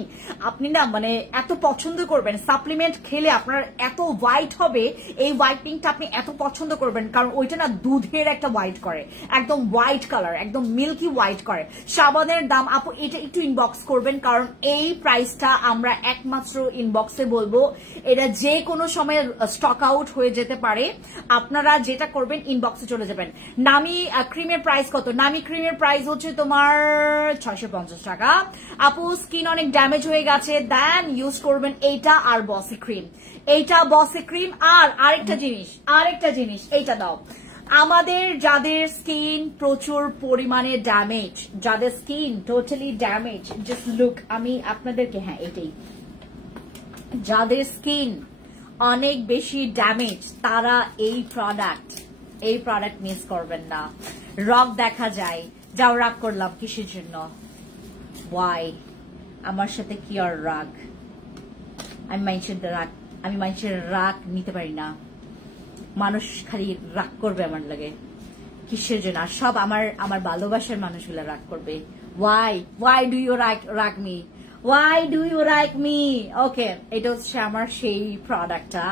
আপনি না মানে এত পছন্দ করবেন, সাপ্লিমেন্ট খেলে আপনার এত হোয়াইট হবে, এই হোয়াইটনিংটা আপনি এত পছন্দ করবেন, কারণ ওইটা না দুধের একটা হোয়াইট করে, একদম হোয়াইট কালার, একদম মিল্কি হোয়াইট করে। সাবানের দাম আপু এটা একটু ইনবক্স করবেন, কারণ এই প্রাইসটা আমরা একমাত্র ইনবক্সে বলবো, এটা যে কোনো সময় স্টক আউট হয়ে যেতে পারে। আপনারা যেটা করবেন ইনবক্সে চলে যাবেন। নামি ক্রিমের প্রাইস কত? নামি ক্রিমের প্রাইস হচ্ছে তোমার 650 টাকা। আপু স্কিন অনেক ড্যামেজ হয়ে গেছে, দেন ইউজ করবেন এইটা আর বসি ক্রিম, আর আরেকটা জিনিস এইটা দাও। আমাদের যাদের স্কিন প্রচুর পরিমাণে ড্যামেজ, যাদের skin totally damage, just look, আমি আপনাদেরকে হ্যাঁ এটাই, যাদের স্কিন অনেক বেশি ড্যামেজ তারা এই প্রোডাক্ট মিস করবেন না। রগ দেখা যায়, যাও রাগ করলাম কিসের জন্য? ওয়াই আমার সাথে কি আর রাগ? আমি মানুষের রাগ নিতে পারি না, মানুষ খালি রাগ করবে আমার লাগে কিসের জন্য? আর সব আমার ভালোবাসার মানুষগুলো রাগ করবে। ওয়াই ডু ইউ রাগ me? Why do you like me? Okay, এটা হচ্ছে আমার সেই প্রোডাক্টটা।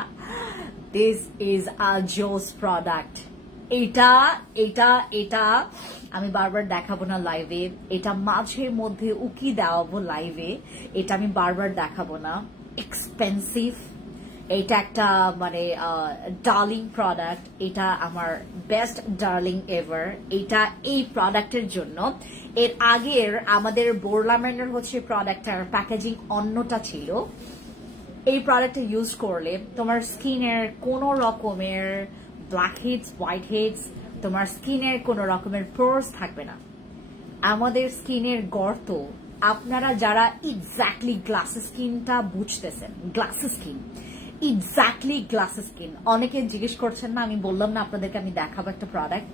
This is a Joe's product. এটা আমি বারবার দেখাবো না লাইভে, এটা মাঝে মধ্যে উকি দেওয়াবো লাইভে, এটা আমি বারবার দেখাবো না। এক্সপেন্সিভ, এটা একটা মানে ডার্লিং প্রোডাক্ট, এটা আমার বেস্ট ডার্লিং এভার। এটা এই প্রোডাক্টের জন্য এর আগের আমাদের বোরলামেন্টের হচ্ছে প্রোডাক্টের প্যাকেজিং অন্যটা ছিল। এই প্রোডাক্টটা ইউজ করলে তোমার স্কিনের কোনো রকমের ব্ল্যাক হেডস, হোয়াইট হেডস, তোমার স্কিনের কোনো রকমের পোরস থাকবে না। আমাদের স্কিনের গর্ত, আপনারা যারা এক্স্যাক্টলি গ্লাসি স্কিনটা বুঝতেছেন, গ্লাসি স্কিন, অনেকে জিজ্ঞেস করছেন না, আমি বললাম না আপনাদেরকে আমি দেখাবো একটা প্রোডাক্ট,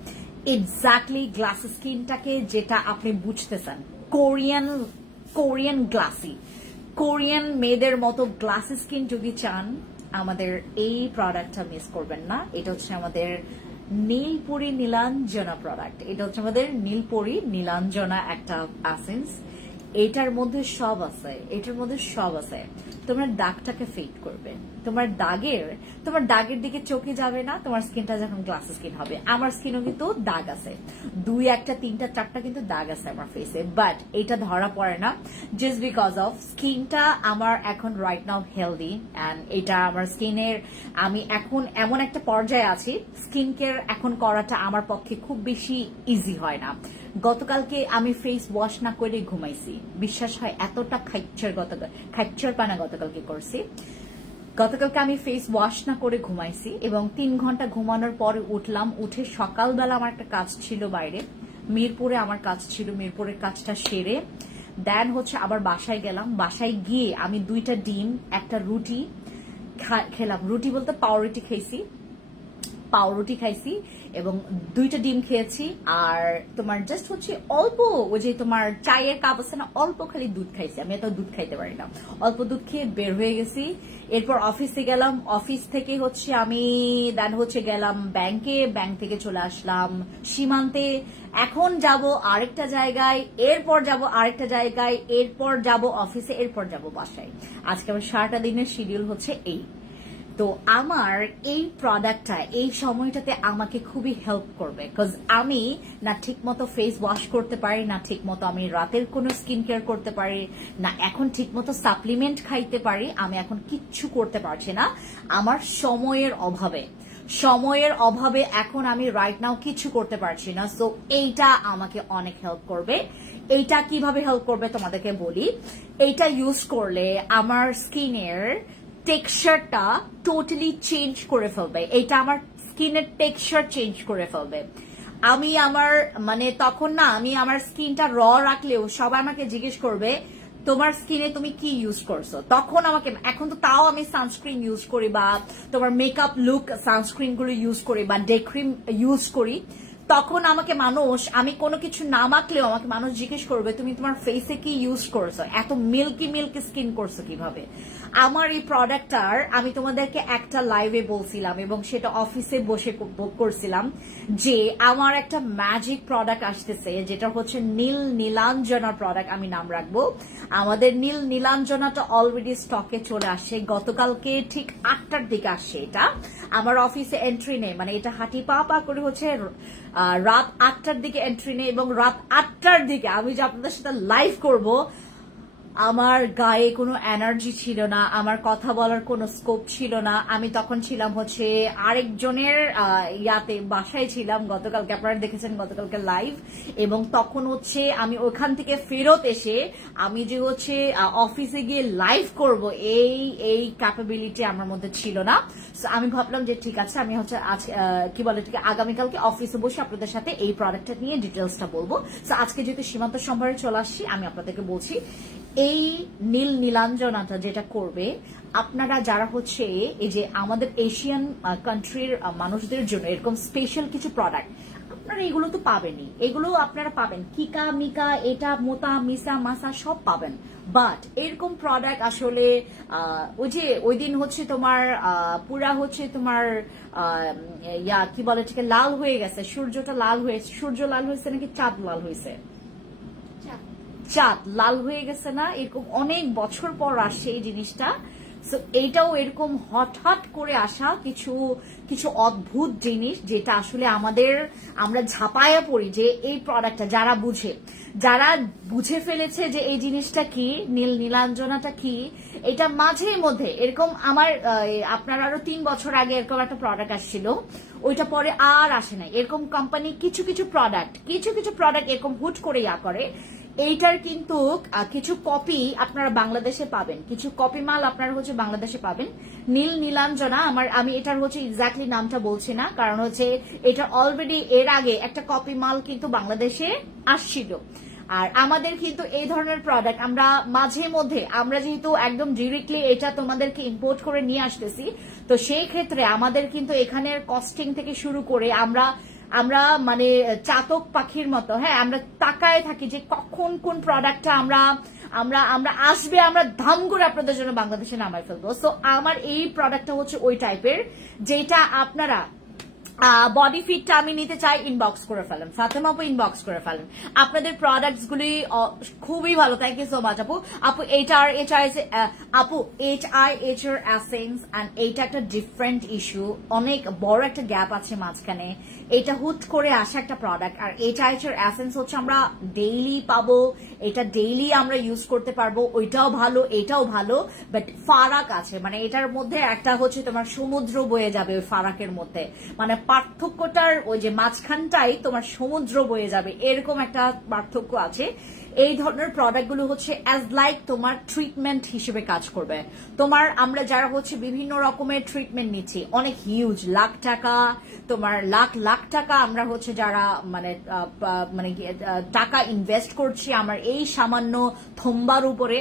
এক্স্যাক্টলি গ্লাসি স্কিনটাকে যেটা আপনি বুঝতেছেন, কোরিয়ান গ্লাসি, কোরিয়ান মেয়েদের মতো গ্লাস স্কিন যদি চান, আমাদের এই প্রোডাক্টটা মিস করবেন না। এটা হচ্ছে আমাদের নীলপরি নীলাঞ্জনা প্রোডাক্ট। এটা হচ্ছে আমাদের নীলপরি নীলাঞ্জনা একটা এসেন্স। এটার মধ্যে সব আছে। তোমার দাগটাকে ফেড করবে, তোমার দাগের দিকে চোখে যাবে না। তোমার স্কিনটা যখন গ্লাস স্কিন হবে, আমার স্কিনও কিন্তু দাগ আছে, 2, 1, 3, 4টা কিন্তু দাগ আছে আমার ফেসে, বাট এটা ধরা পড়ে না জাস্ট বিকজ অফ স্কিনটা আমার এখন রাইট নাও হেলদি। অ্যান্ড এটা আমার স্কিনের, আমি এখন এমন একটা পর্যায়ে আছি, স্কিন কেয়ার এখন করাটা আমার পক্ষে খুব বেশি ইজি হয় না। গতকালকে আমি ফেস ওয়াশ না করে ঘুমাইছি, বিশ্বাস হয় এতটা খাইচ্ছর পানা গতকালকে করছি। গতকালকে আমি ফেস ওয়াশ না করে ঘুমাইছি এবং 3 ঘন্টা ঘুমানোর পরে উঠলাম। উঠে সকালবেলা আমার একটা কাজ ছিল বাইরে, মিরপুরে আমার কাজ ছিল, মিরপুরের কাজটা সেরে দেন হচ্ছে আবার বাসায় গেলাম। বাসায় গিয়ে আমি 2টা ডিম, একটা রুটি খেলাম। রুটি বলতে পাউরুটি খাইছি এবং 2টা ডিম খেয়েছি। আর তোমার জাস্ট হচ্ছে অল্প, ওই যে তোমার চায়ের কাপ আছে না, অল্প খালি দুধ খাইছি। আমি এত দুধ খাইতে পারি না, অল্প দুধ খেয়ে বের হয়ে গেছি। এরপর অফিসে গেলাম, অফিস থেকে হচ্ছে আমি দেন হচ্ছে গেলাম ব্যাংকে, ব্যাংক থেকে চলে আসলাম সীমান্তে। এখন যাব আরেকটা জায়গায়, এরপর যাব আরেকটা জায়গায়, এরপর যাব অফিসে, এরপর যাব বাসায়। আজকে আমার সারাটা দিনের শিডিউল হচ্ছে এই। তো আমার এই প্রোডাক্টটা এই সময়টাতে আমাকে খুবই হেল্প করবে, বিকজ আমি না ঠিক মতো ফেস ওয়াশ করতে পারি, না ঠিক মতো আমি রাতের কোনো স্কিন কেয়ার করতে পারি, না এখন ঠিক মতো সাপ্লিমেন্ট খাইতে পারি। আমি এখন কিচ্ছু করতে পারছি না আমার সময়ের অভাবে এখন আমি রাইট নাও কিছু করতে পারছি না। সো এইটা আমাকে অনেক হেল্প করবে। এইটা কিভাবে হেল্প করবে তোমাদেরকে বলি। এইটা ইউজ করলে আমার স্কিনের টেক্সচারটা টোটালি চেঞ্জ করে ফেলবে। এটা আমার স্কিনের টেক্সচার চেঞ্জ করে ফেলবে। আমি আমার তখন না, আমি আমার স্কিনটা র রাখলেও সবাই আমাকে জিজ্ঞেস করবে তোমার স্কিনে তুমি কি ইউজ করছো। তখন আমাকে, এখন তো তাও আমি সানস্ক্রিন ইউজ করি বা তোমার মেকআপ লুক সানস্ক্রিন গুলো ইউজ করি বা ডে ক্রিম ইউজ করি। তখন আমাকে মানুষ, আমি কোনো কিছু না মাখলেও আমাকে মানুষ জিজ্ঞেস করবে তুমি তোমার ফেসে কি ইউজ করছো, এত মিল্কি স্কিন করছো কিভাবে। আমার এই প্রোডাক্টটার আমি তোমাদেরকে একটা লাইভে বলছিলাম এবং সেটা অফিসে বসে করছিলাম যে আমার একটা ম্যাজিক প্রোডাক্ট আসতেছে, যেটা হচ্ছে নীল নীলাঞ্জনা প্রোডাক্ট আমি নাম রাখবো। আমাদের নীল নীলাঞ্জনাটা অলরেডি স্টকে চলে আসে, গতকালকে ঠিক 8টার দিকে আসছে। এটা আমার অফিসে এন্ট্রি নেই, এটা হাঁটি পা করে হচ্ছে রাত 8টার দিকে এন্ট্রি নেই এবং রাত 8টার দিকে আমি যে আপনাদের সাথে লাইভ করব, আমার গায়ে কোনো এনার্জি ছিল না, আমার কথা বলার কোনো স্কোপ ছিল না। আমি তখন ছিলাম হচ্ছে আরেকজনের বাসায় ছিলাম গতকালকে, আপনারা দেখেছেন গতকালকে লাইভ। এবং তখন হচ্ছে আমি ওখান থেকে ফেরত এসে আমি যে হচ্ছে অফিসে গিয়ে লাইভ করব, এই ক্যাপাবিলিটি আমার মধ্যে ছিল না। আমি ভাবলাম যে ঠিক আছে, আমি হচ্ছে কি বলে আগামীকালকে অফিসে বসে আপনাদের সাথে এই প্রোডাক্টটা নিয়ে ডিটেলসটা বলবো। আজকে যেহেতু সীমান্ত সম্ভারে চলে আসছি, আমি আপনাদেরকে বলছি এই নীল নীলাঞ্জনাটা যেটা করবে, আপনারা যারা হচ্ছে এই যে আমাদের এশিয়ান কান্ট্রির মানুষদের জন্য এরকম স্পেশাল কিছু প্রোডাক্ট, আপনারা এগুলো তো পাবেনই, এগুলো আপনারা পাবেন, কিকা মিকা এটা মোতা মিসা মাসা সব পাবেন। বাট এরকম প্রোডাক্ট আসলে ওই দিন হচ্ছে তোমার পুরা হচ্ছে তোমার কি বলে লাল হয়ে গেছে, সূর্যটা লাল হয়েছে, সূর্য লাল হয়েছে নাকি চাঁদ লাল হয়েছে, চাঁদ লাল হয়ে গেছে না, এরকম অনেক বছর পর আসছে এই জিনিসটা। সো এইটাও এরকম হঠাৎ করে আসা কিছু অদ্ভুত জিনিস, যেটা আসলে আমরা ঝাঁপায়া পড়ি যে এই প্রোডাক্টটা যারা বুঝে ফেলেছে যে এই জিনিসটা কি, নীল নীলাঞ্জনাটা কি। এটা মাঝে মধ্যে এরকম আপনার আরো 3 বছর আগে এরকম একটা প্রোডাক্ট আসছিল, ওইটা পরে আর আসে নাই। এরকম কোম্পানি কিছু প্রোডাক্ট এরকম হুট করে করে। এইটার কিন্তু কিছু কপি আপনারা বাংলাদেশে পাবেন, কিছু কপি মাল আপনারা হচ্ছে বাংলাদেশে পাবেন। নীল নীলাঞ্জনা আমি এটার হচ্ছে এক্স্যাক্টলি নামটা বলছি না, কারণ হচ্ছে এটা অলরেডি এর আগে একটা কপি মাল কিন্তু বাংলাদেশে আসছিল। আর আমাদের কিন্তু এই ধরনের প্রোডাক্ট আমরা মাঝে মধ্যে, আমরা যেহেতু একদম ডিরেক্টলি এটা তোমাদেরকে ইম্পোর্ট করে নিয়ে আসতেছি, তো সেই ক্ষেত্রে আমাদের কিন্তু এখানের কস্টিং থেকে শুরু করে আমরা চাতক পাখির মতো, হ্যাঁ, আমরা তাকায় থাকি যে কখন কোন প্রোডাক্টটা আমরা আমরা আমরা আসবে, আমরা ধাম করে আপনাদের জন্য বাংলাদেশে নামাই ফেলবো। সো আমার এই প্রোডাক্টটা হচ্ছে ওই টাইপের যেটা আপনারা বডি ফিটটা আমি নিতে চাই, ইনবক্স করে ফেলেন, ফাতেমা আপু ইনবক্স করে ফেলেন। আপনাদের প্রোডাক্টস গুলি খুবই ভালো, থ্যাংক ইউ সো মাচ আপু। আপু আপু HIH এর এসেন্স এন্ড এইটা একটা ডিফারেন্ট ইস্যু, অনেক বড় একটা গ্যাপ আছে মাঝখানে। এটা হুট করে আসা একটা প্রোডাক্ট, আর HIH এর এসেন্স হচ্ছে আমরা ডেইলি পাবো, এটা ডেইলি আমরা ইউজ করতে পারবো, ওইটাও ভালো এটাও ভালো, বাট ফারাক আছে, মানে এটার মধ্যে একটা হচ্ছে তোমার সমুদ্র বয়ে যাবে ওই ফারাকের মধ্যে, মানে পার্থক্যটার ওই যে মাঝখানটাই তোমার সমুদ্র বয়ে যাবে, এরকম একটা পার্থক্য আছে। এই ধরনের প্রোডাক্টগুলো হচ্ছে অ্যাজ লাইক তোমার ট্রিটমেন্ট হিসেবে কাজ করবে। তোমার আমরা যারা হচ্ছে বিভিন্ন রকমের ট্রিটমেন্ট নিচ্ছি, অনেক হিউজ লাখ টাকা, তোমার লাখ লাখ টাকা আমরা হচ্ছে যারা মানে মানে টাকা ইনভেস্ট করছি আমার এই সামান্য থম্বার উপরে,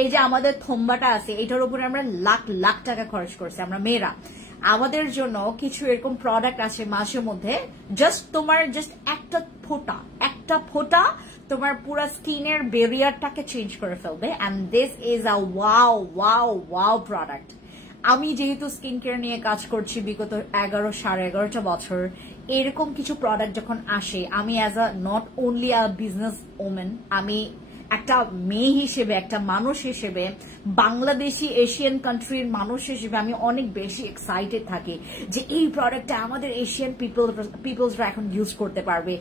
এই যে আমাদের থম্বাটা আছে এটার উপরে আমরা লাখ লাখ টাকা খরচ করছি আমরা মেয়েরা। আমাদের জন্য কিছু এরকম প্রোডাক্ট আছে মাঝে মধ্যে, তোমার একটা ফোঁটা তোমার পুরো স্কিনের ব্যারিয়ারটাকে চেঞ্জ করে ফেলবে, and this is a wow wow wow product. আমি যেহেতু স্কিন কেয়ার নিয়ে কাজ করছি বিগত 11-11.5 বছর, এরকম কিছু প্রোডাক্ট যখন আসে, আমি as a not only a business women, আমি একটা মেয়ে হিসেবে, একটা মানুষ হিসেবে, বাংলাদেশি এশিয়ান কান্ট্রির মানুষ হিসেবে আমি অনেক বেশি এক্সাইটেড থাকি যে এই প্রোডাক্টটা আমাদের এশিয়ান পিপলসরা এখন ইউজ করতে পারবে।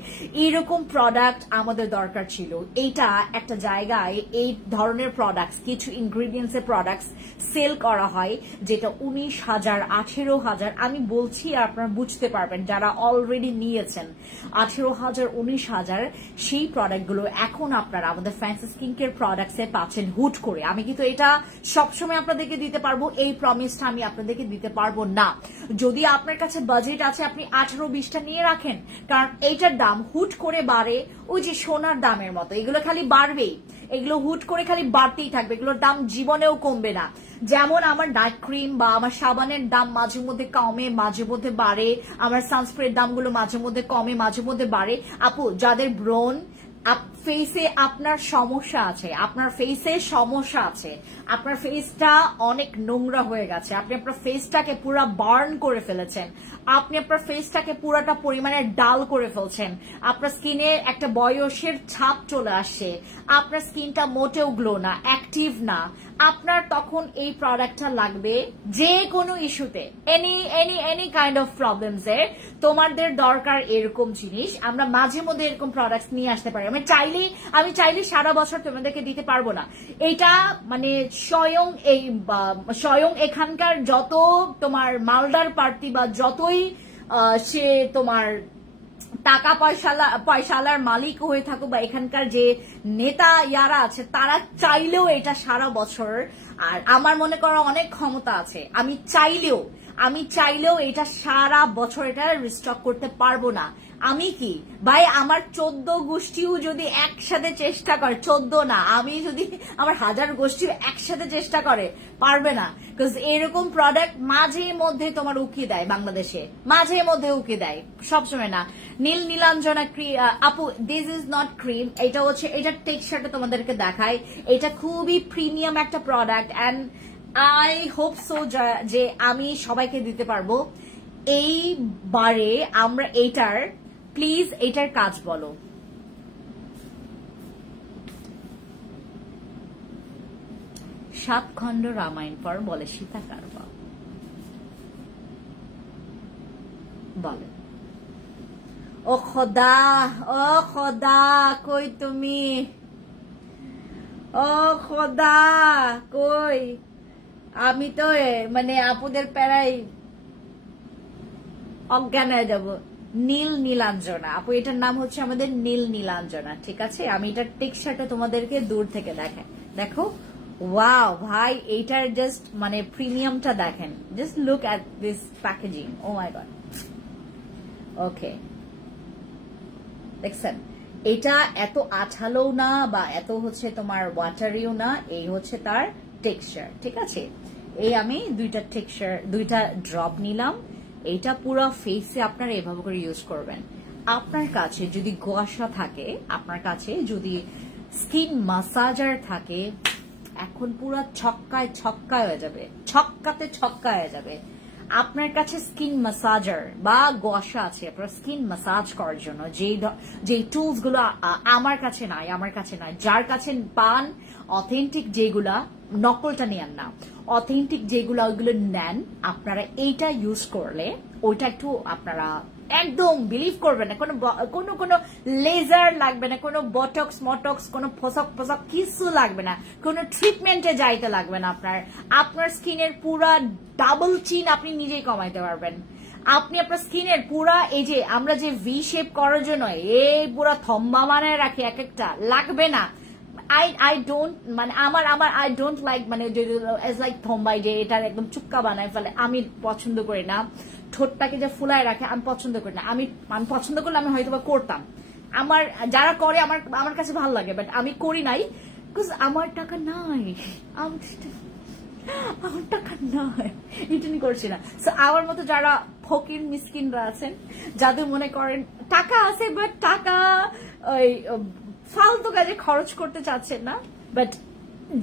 এইরকম প্রোডাক্ট আমাদের দরকার ছিল। এইটা একটা জায়গায় এই ধরনের প্রোডাক্টস, কিছু ইনগ্রিডিয়েন্টস এর প্রোডাক্টস সেল করা হয় যেটা 19,000 18,000, আমি বলছি আপনারা বুঝতে পারবেন যারা অলরেডি নিয়েছেন, 18,000 19,000 সেই প্রোডাক্টগুলো এখন আপনারা আমাদের ফ্যান্সি স্কিন কেয়ার প্রোডাক্টস এ পাচ্ছেন হুট করে। আমি কিন্তু এটা সবসময় আপনাদেরকে দিতে পারবো, এই প্রমিসটা আমি আপনাদেরকে দিতে পারবো না। যদি আপনার কাছে বাজেট আছে আপনি 18-20টা নিয়ে রাখেন, কারণ এইটার দাম হুট করে বাড়ে, ওই যে সোনার দামের মতো, এগুলো খালি বাড়বেই, এগুলো হুট করে খালি বাড়তেই থাকবে, এগুলোর দাম জীবনেও কমবে না। যেমন আমার নাইট ক্রিম বা আমার সাবানের দাম মাঝে মধ্যে কমে মাঝে মধ্যে বাড়ে, আমার সানস্ক্রিনের দামগুলো মাঝে মধ্যে কমে মাঝে মধ্যে বাড়ে। আপু যাদের ব্রণ ফেসে আপনার সমস্যা আছে, আপনার ফেসে সমস্যা আছে, আপনার ফেসটা অনেক নোংরা হয়ে গেছে, আপনি আপনার ফেসটাকে পুরো বার্ন করে ফেলেছেন, আপনি আপনার ফেসটাকে পুরাটা পরিমাণে ডাল করে ফেলছেন, আপনার স্কিনে একটা বয়সের ছাপ চলে আসছে, আপনার স্কিনটা মোটেও গ্লো না, অ্যাক্টিভ না, আপনার তখন এই প্রোডাক্টটা লাগবে যে কোনো ইস্যুতে, এনি কাইন্ড অফ প্রবলেমস এর তোমাদের দরকার এরকম জিনিস। আমরা মাঝে মধ্যে এরকম প্রোডাক্টস নিয়ে আসতে পারি, আমি চাইলে সারা বছর তোমাদেরকে দিতে পারবো না। এটা মানে স্বয়ং এখানকার যত তোমার মালদার প্রার্থী বা যতই সে তোমার টাকা পয়সালার মালিক হয়ে থাকুক বা এখানকার যে নেতা ইয়ারা আছে, তারা চাইলেও এটা সারা বছর, আর আমার মনে করো অনেক ক্ষমতা আছে, আমি চাইলেও এটা সারা বছর এটা রিস্টক করতে পারবো না। আমি কি ভাই, আমার 14 গোষ্ঠীও যদি একসাথে চেষ্টা করে, 14 না, আমি যদি আমার 1000 গোষ্ঠীও একসাথে চেষ্টা করে, পারবে না। বিকজ এরকম প্রোডাক্ট মাঝে মধ্যে তোমার উকি দেয় বাংলাদেশে, মাঝে মধ্যে উকি দেয়, সবসময় না। নীলাঞ্জনা আপু, দিস ইজ নট ক্রিম, এটা হচ্ছে, এটার টেক্সচারটা তোমাদেরকে দেখায়, এটা খুবই প্রিমিয়াম একটা product, and I hope so যে আমি সবাইকে দিতে পারবো। এইবারে আমরা প্লিজ এইটার কাজ বলো। সাত খণ্ড রামায়ণ পর বলে সীতা কারবা, বলে ও খোদা কই তুমি, ও খোদা কই, আমি তো মানে আপুদের প্যারাই অজ্ঞান হয়ে যাবো। নীলাঞ্জনা আপু, এটার নাম হচ্ছে আমাদের নীলাঞ্জনা, ঠিক আছে। আমি এটার টেক্সচারটা তোমাদেরকে দূর থেকে দেখাই, দেখো, ওয়াও ভাই, এইটার জাস্ট মানে প্রিমিয়ামটা দেখেন, just look at this packaging, oh my God. Okay, দেখছেন, এটা এত আঠালোও না বা এত হচ্ছে তোমার ওয়াটারিও না, এই হচ্ছে তার টেক্সচার, ঠিক আছে। এই আমি দুইটা ড্রপ নিলাম, এইটা পুরো ফেসে আপনারা এভাবে করে ইউজ করবেন। আপনার কাছে যদি কুয়াশা থাকে, আপনার কাছে যদি স্কিন মাসাজার থাকে, এখন পুরো ছক্কায় ছক্কায় হয়ে যাবে, ছক্কাতে ছক্কা হয়ে যাবে। আপনার কাছে স্কিন মাসাজার বা গসা আছে আপনার স্কিন মাসাজ করার জন্য, যে টুলস গুলো আমার কাছে নাই, যার কাছে পান অথেন্টিক যেগুলা, নকলটা নেন না, অথেন্টিক যেগুলো ওইগুলো নেন, আপনারা এইটা ইউজ করলে ওইটা একটু আপনারা একদম বিলিভ করবেন না, কোনো কোনো লেজার লাগবে না, কোনো বটক্স মটক্স, কোনো ফসক কিছু লাগবে না, কোনো ট্রিটমেন্টে যাইতে লাগবে না। আপনার স্কিনের পুরা ডাবল চিন আপনি নিজেই কমাইতে পারবেন। আপনি আপনার স্কিনের পুরা এই যে আমরা যে ভি শেপ করার জন্য এই পুরা থম্বা বানায় রাখি এক একটা, লাগবে না। I don't মানে আমার I don't like মানে as like থম্বাই যে এটার একদম চুক্কা বানায় ফেলে, আমি পছন্দ করি না। ঠোঁটটাকে যে ফুলায় রাখে আমি পছন্দ করি না। আমি পছন্দ করলে আমি হয়তো বা করতাম, আমার যারা করে আমার কাছে ভালো লাগে, বাট আমি করি নাই, বিকজ আমার টাকা নাই, আমার টাকা নাই, এটা নিয়ে করছি না। সো আমার মতো যারা ফকির মিসকিনরা আছেন, যাদের মনে করেন টাকা আছে বাট টাকা ওই ফালতু কাজে খরচ করতে চাচ্ছেন না, বাট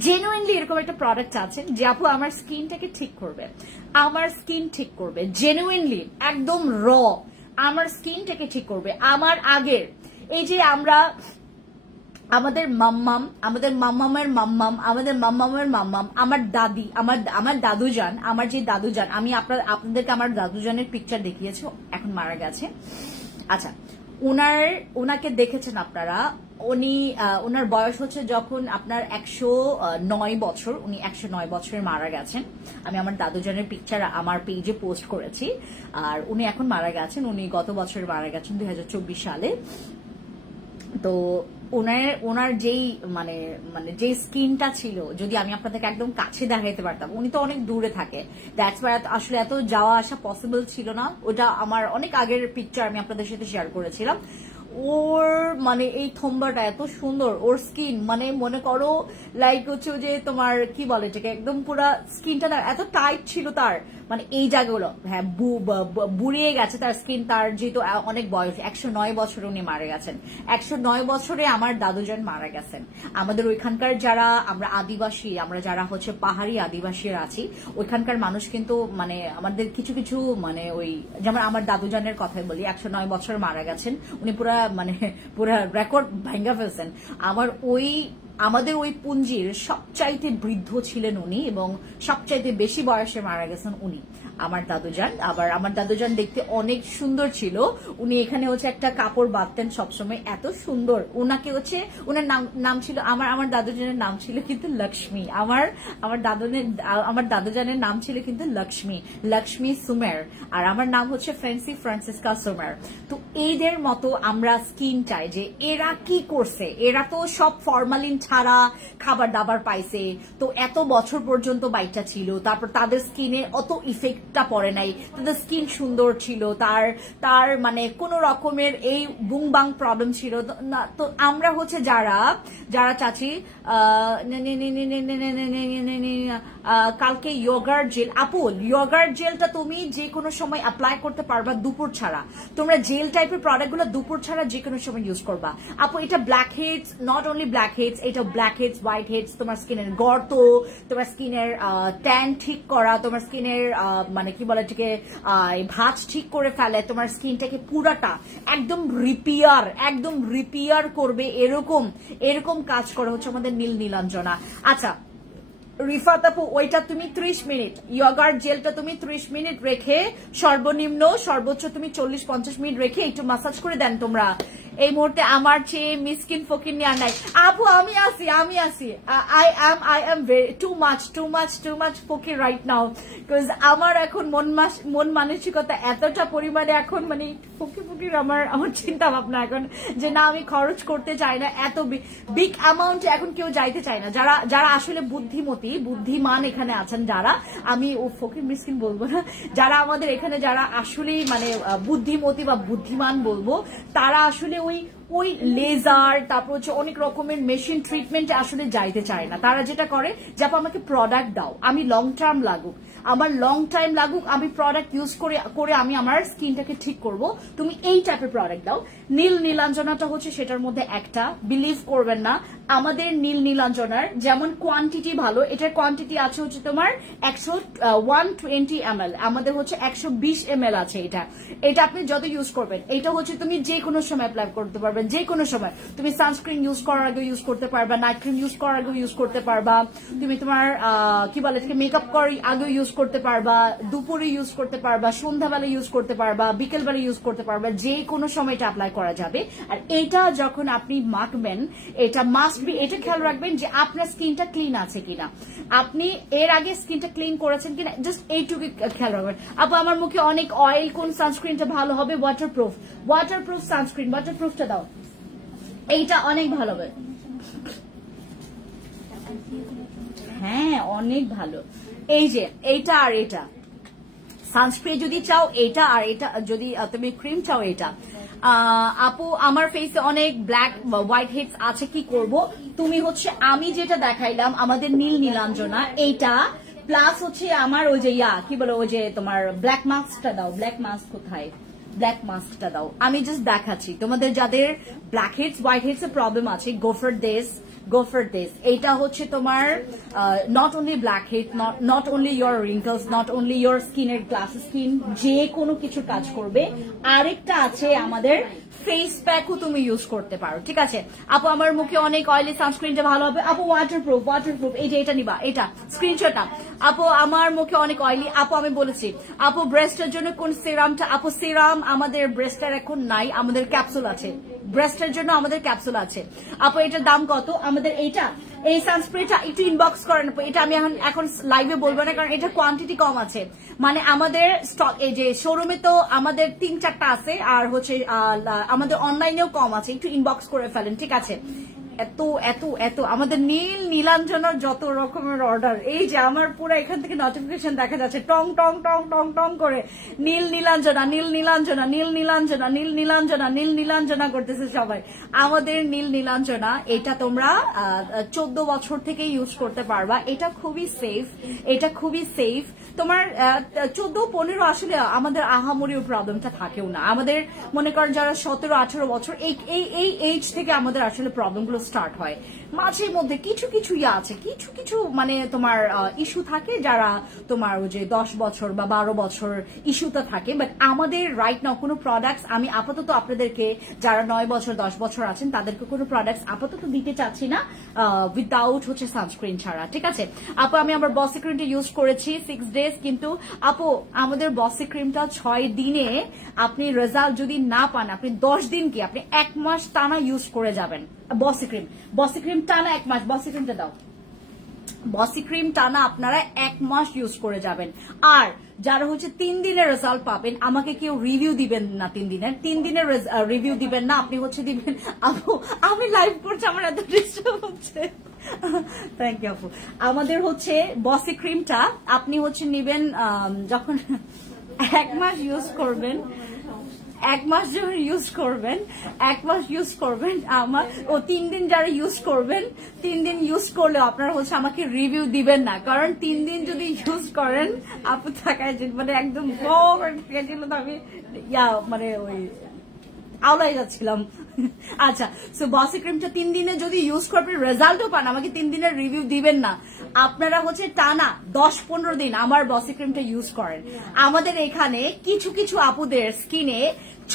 জেনুইনলি এরকম একটা প্রোডাক্ট আছেন যে আপু আমার স্কিনটাকে ঠিক করবে, আমার স্কিন ঠিক করবে, জেনুইনলি একদম র আমার স্কিনটাকে ঠিক করবে। আমার আগের এই যে আমরা আমাদের মাম্মাম, আমাদের মাম্মামের মাম্মাম, আমাদের মাম্মামের মাম্মাম, আমার দাদি, আমার দাদুজান, আমার যে দাদুজান, আমি আপনাদেরকে আমার দাদুজানের পিকচার দেখিয়েছি, এখন মারা গেছে। আচ্ছা, ওনাকে দেখেছেন আপনারা, ওনার বয়স হচ্ছে যখন আপনার 109 বছর, উনি 109 বছরে মারা গেছেন। আমি আমার দাদুজানের পিকচার আমার পেজে পোস্ট করেছি, আর উনি এখন মারা গেছেন, উনি গত বছর মারা গেছেন 2024 সালে। তো ওনার যেই মানে যে স্কিনটা ছিল, যদি আমি আপনাদেরকে একদম কাছে দেখাইতে পারতাম, উনি তো অনেক দূরে থাকে, দ্যাটস ওয়াই আসলে এত যাওয়া আসা পসিবল ছিল না। ওটা আমার অনেক আগের পিকচার, আমি আপনাদের সাথে শেয়ার করেছিলাম। ওর মানে এই থম্বাটা এত সুন্দর, ওর স্কিন মানে মনে করো লাইক হচ্ছে যে তোমার কি বলে এটাকে, একদম পুরা স্কিনটা না এত টাইট ছিল তার, মানে এই জায়গাগুলো হ্যাঁ বুড়িয়ে গেছে তার স্কিন। তার যেহেতু অনেক বয়স, 109 বছরে উনি মারা গেছেন। 109 বছরে আমার দাদুজান মারা গেছেন। আমাদের ওইখানকার যারা আমরা আদিবাসী, আমরা যারা হচ্ছে পাহাড়ি আদিবাসীরা আছি, ওইখানকার মানুষ কিন্তু মানে আমাদের কিছু কিছু মানে ওই যেমন আমার দাদুজানের কথাই বলি, 109 বছর মারা গেছেন উনি, পুরা রেকর্ড ভাঙ্গা ফেলছেন। আমাদের ওই পুঞ্জির সবচাইতে বৃদ্ধ ছিলেন উনি, এবং সবচাইতে বেশি বয়সে মারা গেছেন উনি, আমার দাদুজান। আবার আমার দাদুজান দেখতে অনেক সুন্দর ছিল, উনি এখানে হচ্ছে একটা কাপড় বাঁধতেন সবসময়, এত সুন্দর। ওনার নাম ছিল আমার দাদুজানের নাম ছিল কিন্তু লক্ষ্মী। আমার দাদুজানের নাম ছিল কিন্তু লক্ষ্মী সুমের, আর আমার নাম হচ্ছে ফ্রান্সিসকা সুমের। তো এদের মতো আমরা স্কিন চাই যে এরা কি করছে, এরা তো সব ফরমালিন ছাড়া খাবার দাবার পাইছে, তো এত বছর পর্যন্ত বাইটা ছিল, তারপর তাদের স্কিনে অত ইফেক্টটা পড়ে নাই, তাদের স্কিন সুন্দর ছিল, তার মানে কোন রকমের এই বুংবাং প্রবলেম ছিল না। তো আমরা হচ্ছে যারা চাচ্ছি কালকে ইয়োগার জেল, আপু ইয়োগার জেলটা তুমি যে কোনো সময় অ্যাপ্লাই করতে পারবা দুপুর ছাড়া। তোমরা জেল টাইপের প্রোডাক্ট গুলো দুপুর ছাড়া যে কোনো সময় ইউজ করবা। আপু এটা blackheads, not only blackheads, এটা ব্ল্যাক হেডস, হোয়াইট হেডস, তোমার স্কিনের গর্ত, তোমার স্কিনের ট্যান ঠিক করা, তোমার স্কিনের মানে কি বলে এটাকে ভাঁজ ঠিক করে ফেলে, তোমার স্কিনটাকে পুরাটা একদম রিপেয়ার করবে, এরকম কাজ করে হচ্ছে আমাদের নীলাঞ্জনা। আচ্ছা রিফাত আপু, ওইটা তুমি 30 মিনিট, ইয়োগার জেলটা তুমি 30 মিনিট রেখে সর্বনিম্ন সর্বোচ্চ তুমি 40-50 মিনিট রেখে একটু মাসাজ করে দেন তোমরা। এই মুহূর্তে আমার চেয়ে মিসকিন ফকির নিয়ে নাই আপু, আমি আছি I am too much Fakir right now, because আমার এখন মন মানসিকতা এতটা পরিমাণে এখন মানে ফকির আমার চিন্তা ভাবনা এখন যে না আমি খরচ করতে চাই না, এত বিগ অ্যামাউন্ট এখন কেউ যাইতে চায় না। যারা আসলে বুদ্ধিমান এখানে আছেন, যারা আমি ও ফকির মিসকিন বলবো না, যারা আমাদের এখানে যারা আসলেই মানে বুদ্ধিমতী বা বুদ্ধিমান বলবো, তারা আসলে ওই লেজার তারপর হচ্ছে অনেক রকমের মেশিন ট্রিটমেন্টে আসলে যাইতে চায় না। তারা যেটা করে যে আমাকে প্রোডাক্ট দাও, আমি লং টার্ম লাগুক, আমার লং টাইম লাগুক, আমি প্রোডাক্ট ইউজ করে আমি আমার স্কিনটাকে ঠিক করব, তুমি এই টাইপের প্রোডাক্ট দাও। নীল নীলাঞ্জনাটা হচ্ছে সেটার মধ্যে একটা, বিলিভ করবেন না আমাদের নীল নীলাঞ্জনার যেমন কোয়ান্টিটি ভালো, এটার কোয়ান্টিটি আছে হচ্ছে তোমার 120 ml, আমাদের হচ্ছে 120 ml আছে। এটা আপনি যত ইউজ করবেন, এটা হচ্ছে তুমি যে কোনো সময় অ্যাপ্লাই করতে পারবেন, যে কোনো সময় তুমি সানস্ক্রিন ইউজ করার আগে ইউজ করতে পারবা, নাইট ক্রিম ইউজ করার আগে ইউজ করতে পারবা, তুমি তোমার কি বলে মেকআপ করার আগে ইউজ করতে পারবা, দুপুরে ইউজ করতে পারবা, সন্ধ্যাবেলা ইউজ করতে পারবা, বিকেলবেলা ইউজ করতে পারবা, যে কোনো সময় এটা অ্যাপ্লাই করা যাবে। আর এটা যখন আপনি মাখবেন, এটা মাস্ট বি, এটা খেয়াল রাখবেন যে আপনার স্কিনটা ক্লিন আছে কিনা, আপনি এর আগে স্কিনটা ক্লিন করেছেন কিনা, জাস্ট এইটুকু খেয়াল রাখবেন। আপু আমার মুখে অনেক অয়েল, কোন সানস্ক্রিনটা ভালো হবে? ওয়াটারপ্রুফ সানস্ক্রিন, ওয়াটারপ্রুফটা দাও, এইটা অনেক ভালো হবে। হ্যাঁ অনেক ভালো। এই যে এইটা আর এটা সানস্ক্রিন যদি চাও এটা, আর এটা যদি তুমি ক্রিম চাও এটা। আপু আমার ফেসে অনেক ব্ল্যাক হোয়াইট হেডস আছে, কি করব? তুমি হচ্ছে আমি যেটা দেখাইলাম আমাদের নীল নীলাঞ্জনা এইটা, প্লাস হচ্ছে আমার ওই যে কি বলো ওই যে তোমার ব্ল্যাক মাস্কটা দাও। ব্ল্যাক মাস্ক কোথায়? ব্ল্যাক মাস্কটা দাও, আমি জাস্ট দেখাচ্ছি তোমাদের যাদের ব্ল্যাক হেডস হোয়াইট হেডস এর প্রবলেম আছে। go for this এটা হচ্ছে তোমার not only black head, not only your wrinkles, not only your স্কিনের গ্লাস স্কিন, যে কোনো কিছু কাজ করবে। আরেকটা আছে আমাদের ফেস প্যাকও তুমি ইউজ করতে পারো, ঠিক আছে? আপু আমার মুখে অনেক অয়েলি, সানস্ক্রিনটা ভালো হবে। আপু ওয়াটারপ্রুফ, এই যে এটা নিবা, এটা স্ক্রিনশটটা। আপু আমার মুখে অনেক অয়েলি, আপু আমি বলেছি। আপু ব্রেস্টের জন্য কোন সিরামটা? আপু সিরাম আমাদের ব্রেস্টের এখন নাই, আমাদের ক্যাপসুল আছে, ব্রেস্টের জন্য আমাদের ক্যাপসুল আছে। আপু এটার দাম কত? আমাদের এইটা, এই সানস্ক্রিনটা একটু ইনবক্স করেন, এটা আমি এখন লাইভে বলবো না, কারণ এটা কোয়ান্টিটি কম আছে। মানে আমাদের স্টক এই যে শোরুমে তো আমাদের 3-4টা আছে, আর হচ্ছে আমাদের অনলাইনেও কম আছে, একটু ইনবক্স করে ফেলেন, ঠিক আছে? এত এত এত আমাদের নীল নীলাঞ্জনার যত রকমের অর্ডার, এই যে আমার পুরো এখান থেকে নোটিফিকেশন দেখা যাচ্ছে টং টং টং টং টং করে, নীল নীলাঞ্জনা, নীল নীলাঞ্জনা, নীল নীলাঞ্জনা, নীল নীলাঞ্জনা, নীল নীলাঞ্জনা করতেছে সবাই। আমাদের নীল নীলাঞ্জনা এটা তোমরা 14 বছর থেকে ইউজ করতে পারবা, এটা খুবই সেফ, এটা খুবই সেফ। তোমার 14-15 আসলে আমাদের আহামরিও প্রবলেমটা থাকেও না। আমাদের মনে করেন যারা 17-18 বছর এই এজ থেকে আমাদের আসলে প্রবলেমগুলো স্টার্ট হয়। মাঝে মধ্যে কিছু কিছু আছে, কিছু কিছু মানে তোমার ইস্যু থাকে, যারা তোমার ওই যে 10 বছর বা 12 বছর ইস্যুটা থাকে। বাট আমাদের রাইট নাও কোনো প্রোডাক্টস আমি আপাতত আপনাদেরকে যারা 9 বছর 10 বছর আছেন তাদেরকে কোনো প্রোডাক্টস আপাতত দিতে চাচ্ছি না উইদাউট হচ্ছে সানস্ক্রিন ছাড়া, ঠিক আছে? আপু আমি আমার বসি ক্রিমটা ইউজ করেছি 6 ডেজ, কিন্তু আপু আমাদের বসি ক্রিমটা 6 দিনে আপনি রেজাল্ট যদি না পান, আপনি 10 দিন কি আপনি 1 মাস টানা ইউজ করে যাবেন। বসি ক্রিম টানা 1 মাস, বসি ক্রিমটা দাও, বসি ক্রিম টানা আপনারা 1 মাস ইউজ করে যাবেন। আর যারা হচ্ছে 3 দিনের রেজাল্ট পাবেন, আমাকে কেউ রিভিউ দিবেন না, 3 দিনের রিভিউ দিবেন না, আপনি হচ্ছে দিবেন আপু আমি লাইভ করছি, আমার এত ডিস্টার্ব হচ্ছে। থ্যাংক ইউ আপু। আমাদের হচ্ছে বসি ক্রিমটা আপনি হচ্ছে নেবেন যখন 1 মাস ইউজ করবেন, 1 মাস যখন ইউজ করবেন, 1 মাস ইউজ করবেন আমার 3 দিন যারা ইউজ করবেন, 3 দিন ইউজ করলে আপনারা হচ্ছে আমাকে রিভিউ দিবেন না, কারণ 3 দিন যদি ইউজ করেন আপু থাকায় মানে একদম গেছিল, তো আমি মানে ওই আওলাই যাচ্ছিলাম। আচ্ছা, সো বসি ক্রিমটা 3 দিনে যদি ইউজ করবেন রেজাল্টও পান, আমাকে 3 দিনের রিভিউ দিবেন না, আপনারা হচ্ছে টানা 10-15 দিন আমার বসি ক্রিমটা ইউজ করেন। আমাদের এখানে কিছু কিছু আপুদের স্কিনে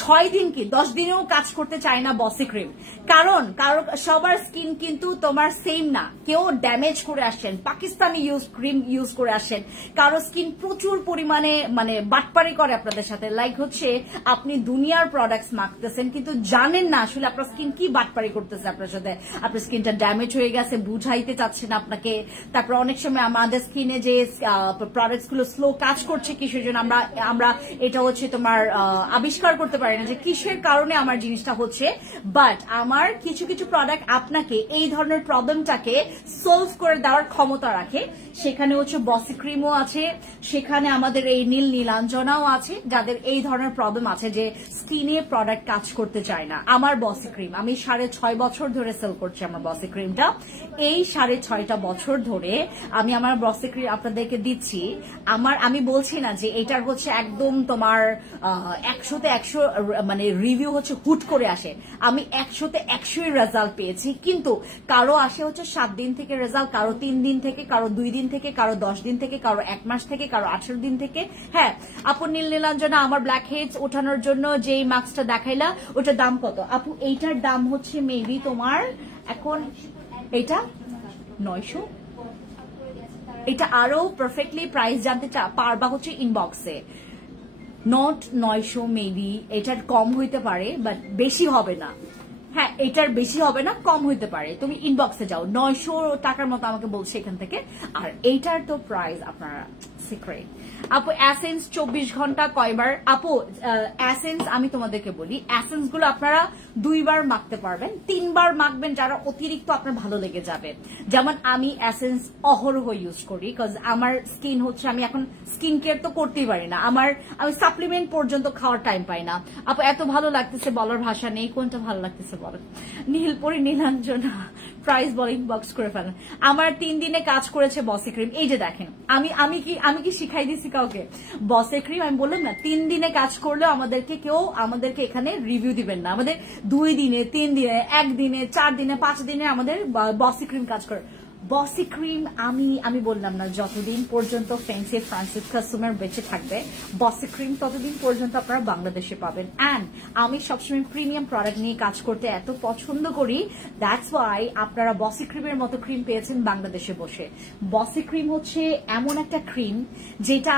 6 দিন কি 10 দিনেও কাজ করতে চায় না বসি ক্রিম, কারণ সবার স্কিন কিন্তু তোমার সেম না, কেউ ড্যামেজ করে আসছেন, পাকিস্তানি ক্রিম ইউজ করে আসছেন, কারো স্কিন প্রচুর পরিমাণে মানে বাটপারি করে আপনাদের সাথে, লাইক হচ্ছে আপনি দুনিয়ার প্রোডাক্টস মাখতেছেন কিন্তু জানেন না আসলে আপনার স্কিন কি বাটপারি করতেছে আপনার সাথে, আপনার স্কিনটা ড্যামেজ হয়ে গেছে, বুঝাইতে চাচ্ছেন আপনাকে। তারপর অনেক সময় আমাদের স্কিনে যে প্রোডাক্টস গুলো স্লো কাজ করছে কিসের জন্য আমরা এটা হচ্ছে তোমার আবিষ্কার করতে পারি না যে কিসের কারণে আমার জিনিসটা হচ্ছে, বাট আমার কিছু কিছু প্রোডাক্ট আপনাকে এই ধরনের প্রবলেমটাকে সলভ করে দেওয়ার ক্ষমতা রাখে। সেখানে হচ্ছে বসি ক্রিমও আছে, সেখানে আমাদের এই নীল নীলাঞ্জনাও আছে, যাদের এই ধরনের প্রবলেম আছে যে স্কিনে প্রোডাক্ট কাজ করতে চায় না। আমার বসি ক্রিম আমি 6.5 বছর ধরে সেল করছি। আমার বসি ক্রিমটা এই 6.5 বছর ধরে আমি আমার বসি ক্রিম আপনাদেরকে দিচ্ছি। আমি বলছি না যে এটার হচ্ছে একদম তোমার 100-তে 100 মানে রিভিউ হচ্ছে হুট করে আসে। আমি 100-তে 100 রেজাল্ট পেয়েছি, কিন্তু কারো আসে হচ্ছে 7 দিন থেকে রেজাল্ট, কারো 3 দিন থেকে, কারো 2 দিন থেকে, কারো 10 দিন থেকে, কারো 1 মাস থেকে, কারো 18 দিন থেকে। হ্যাঁ আপু, নীল নীলাঞ্জনা আমার ব্ল্যাক হেডস ওঠানোর জন্য যেই মাস্কটা দেখাইলা ওটার দাম কত আপু? এইটার দাম হচ্ছে মেবি তোমার এখন এটা 900। এটা আরো পারফেক্টলি প্রাইস জানতে পারবা হচ্ছে ইনবক্সে। নট 900 মেবি, এটার কম হইতে পারে বাট বেশি হবে না। হ্যাঁ এটার বেশি হবে না, কম হইতে পারে। তুমি ইনবক্সে যাও, 900 টাকার মতো আমাকে বলছে এখান থেকে। আর এইটার তো প্রাইস আপনারা সিক্রেট। আপু এসেন্স 24 ঘন্টা কয়বার? আপু এসেন্স আমি তোমাদেরকে বলি, এসেন্স গুলো আপনারা 2 বার মাখতে পারবেন, 3 বার মাখবেন যারা অতিরিক্ত আপনার ভালো লেগে যাবে। যেমন আমি এসেন্স অহরহ ইউজ করি, বিকজ আমার স্কিন হচ্ছে, আমি এখন স্কিন কেয়ার তো করতেই পারি না, আমি সাপ্লিমেন্ট পর্যন্ত খাওয়ার টাইম পাই না। আপু এত ভালো লাগতেছে বলার ভাষা নেই, কোনটা ভালো লাগতেছে বলেন। নীলপরি নীলাঞ্জনা প্রাইস বল, ইনবক্স করে ফেলেন। আমার 3 দিনে কাজ করেছে বসি ক্রিম। এই যে দেখেন, আমি কি শিখাই দিছি কাউকে? বসি ক্রিম আমি বললাম না 3 দিনে কাজ করলেও আমাদেরকে এখানে রিভিউ দিবেন না। আমাদের 2 দিনে, 3 দিনে, 1 দিনে, 4 দিনে, 5 দিনে আমাদের বসি ক্রিম কাজ করে। বসি ক্রিম আমি বললাম না, যতদিন পর্যন্ত ফ্যান্সি ফ্রান্সিস কাস্টমার বেঁচে থাকবে বসি ক্রিম ততদিন পর্যন্ত আপনারা বাংলাদেশে পাবেন। অ্যান্ড আমি সবসময় প্রিমিয়াম প্রোডাক্ট নিয়ে কাজ করতে এত পছন্দ করি, দ্যাটস ওয়াই আপনারা বসি ক্রিমের মতো ক্রিম পেয়েছেন বাংলাদেশে বসে। বসি ক্রিম হচ্ছে এমন একটা ক্রিম যেটা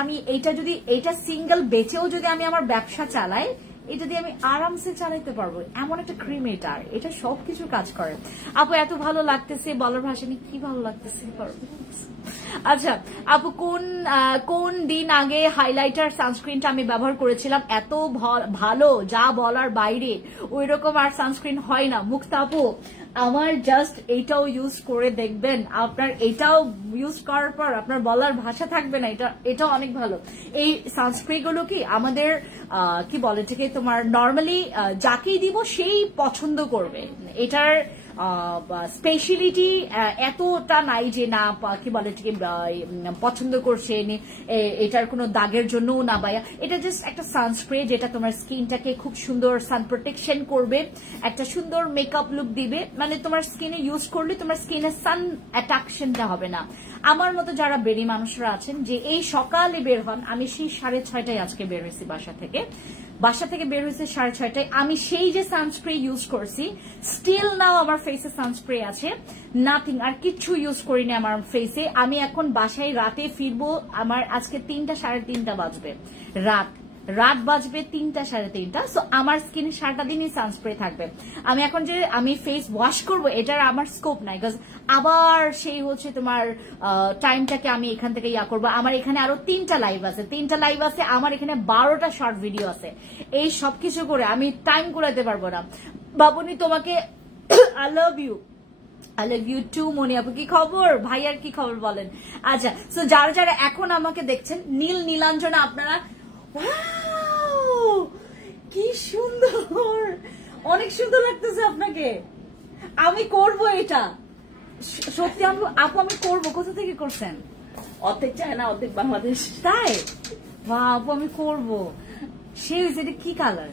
এটা সিঙ্গেল বেচেও যদি আমি আমার ব্যবসা চালাই, এটা দিয়ে আমি আরামসে চালাইতে পারবো, এমন একটা ক্রিম এটা সবকিছু কাজ করে। আপু এত ভালো লাগতেছে বলার ভাষা নেই, কি ভালো লাগতেছে। আচ্ছা আপু, কোন দিন আগে হাইলাইটার সানস্ক্রিনটা আমি ব্যবহার করেছিলাম, এত ভালো যা বলার বাইরে, ওই রকম আর সানস্ক্রিন হয় না। মুক্তা আপু আমার জাস্ট এইটাও ইউজ করে দেখবেন, আপনার এটাও ইউজ করার পর আপনার বলার ভাষা থাকবে না। এটাও অনেক ভালো। এই সানস্ক্রিন গুলো কি আমাদের কি বলে থেকে তোমার নর্মালি যাকেই দিব সেই পছন্দ করবে। এটার স্পেশালিটি এতটা নাই যে না কি বলে থেকে পছন্দ করছে, এটার কোনো দাগের জন্যও না বায়া। এটা জাস্ট একটা সানস্প্রে যেটা তোমার স্কিনটাকে খুব সুন্দর সান প্রোটেকশন করবে, একটা সুন্দর মেকআপ লুক দিবে। মানে তোমার স্কিনে ইউজ করলে তোমার স্কিনে সান অ্যাট্রাকশনটা হবে না। আমার মতো যারা বেরি মানুষরা আছেন যে এই সকালে বের হন, আমি সেই 6:30টায় আজকে বের হয়েছি বাসা থেকে বের হয়েছে 6:30টায়। আমি সেই যে সানস্প্রে ইউজ করছি, স্টিল নাও আমার ফেসে সানস্প্রে আছে, নাথিং, আর কিচ্ছু ইউজ করিনি আমার ফেসে। আমি এখন বাসায় রাতে ফিরবো, আমার আজকে 3টা 3:30 বাজবে, রাত বাজবে 3টা 3:30। সো আমার স্কিনে সারাটা দিনই সানস্প্রে থাকবে। আমি এখন যে আমি ফেস ওয়াশ করবো এটার আমার স্কোপ নাই, বিকজ আবার সেই হচ্ছে তোমার টাইমটাকে আমি এখান থেকে করবো। আমার এখানে আরো 3টা লাইভ আছে, আমার এখানে 12টা শর্ট ভিডিও আছে। এই সবকিছু করে আমি টাইম কুলাতে পারবো না। বাবুনি তোমাকে আই লাভ ইউ টু। মনি আপু কি খবর? ভাইয়ার কি খবর বলেন? আচ্ছা, সো যারা এখন আমাকে দেখছেন, নীল নীলাঞ্জনা আপনারা, কি সুন্দর, অনেক সুন্দর লাগতেছে আপনাকে। আমি করব এটা সত্যি আপু, আমি করবো। কোথা থেকে করছেন? অর্ধেক চায় না, অর্ধেক বাংলাদেশ। তাই? আপু আমি করবো। সে এটা কি কালার?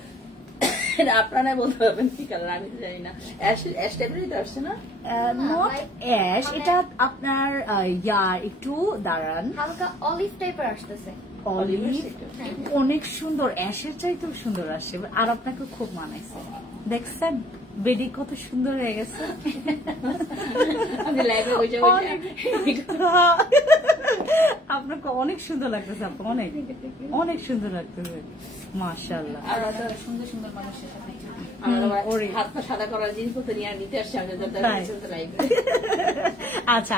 আপনারা বলতে পারবেন কি কালার, আমি তো জানি না। অ্যাশ টাইপেরই তো আসছে না? নট অ্যাশ, এটা আপনার একটু দাঁড়ান, হালকা অলিভ টাইপের আসতেছে। অলিভ অনেক সুন্দর, অ্যাশের চাইতেও সুন্দর আসছে। আর আপনাকে খুব মানাইছে, দেখছেন বেডি কত সুন্দর হয়ে গেছে। আপনাকে অনেক সুন্দর লাগতেছে আপু, অনেক সুন্দর লাগতেছে, মাশাআল্লাহ। সুন্দর সুন্দর মানুষের সাথে হাত পা সাদা করার জিনিসপত্র নিয়ে নিতে আসছে। আচ্ছা,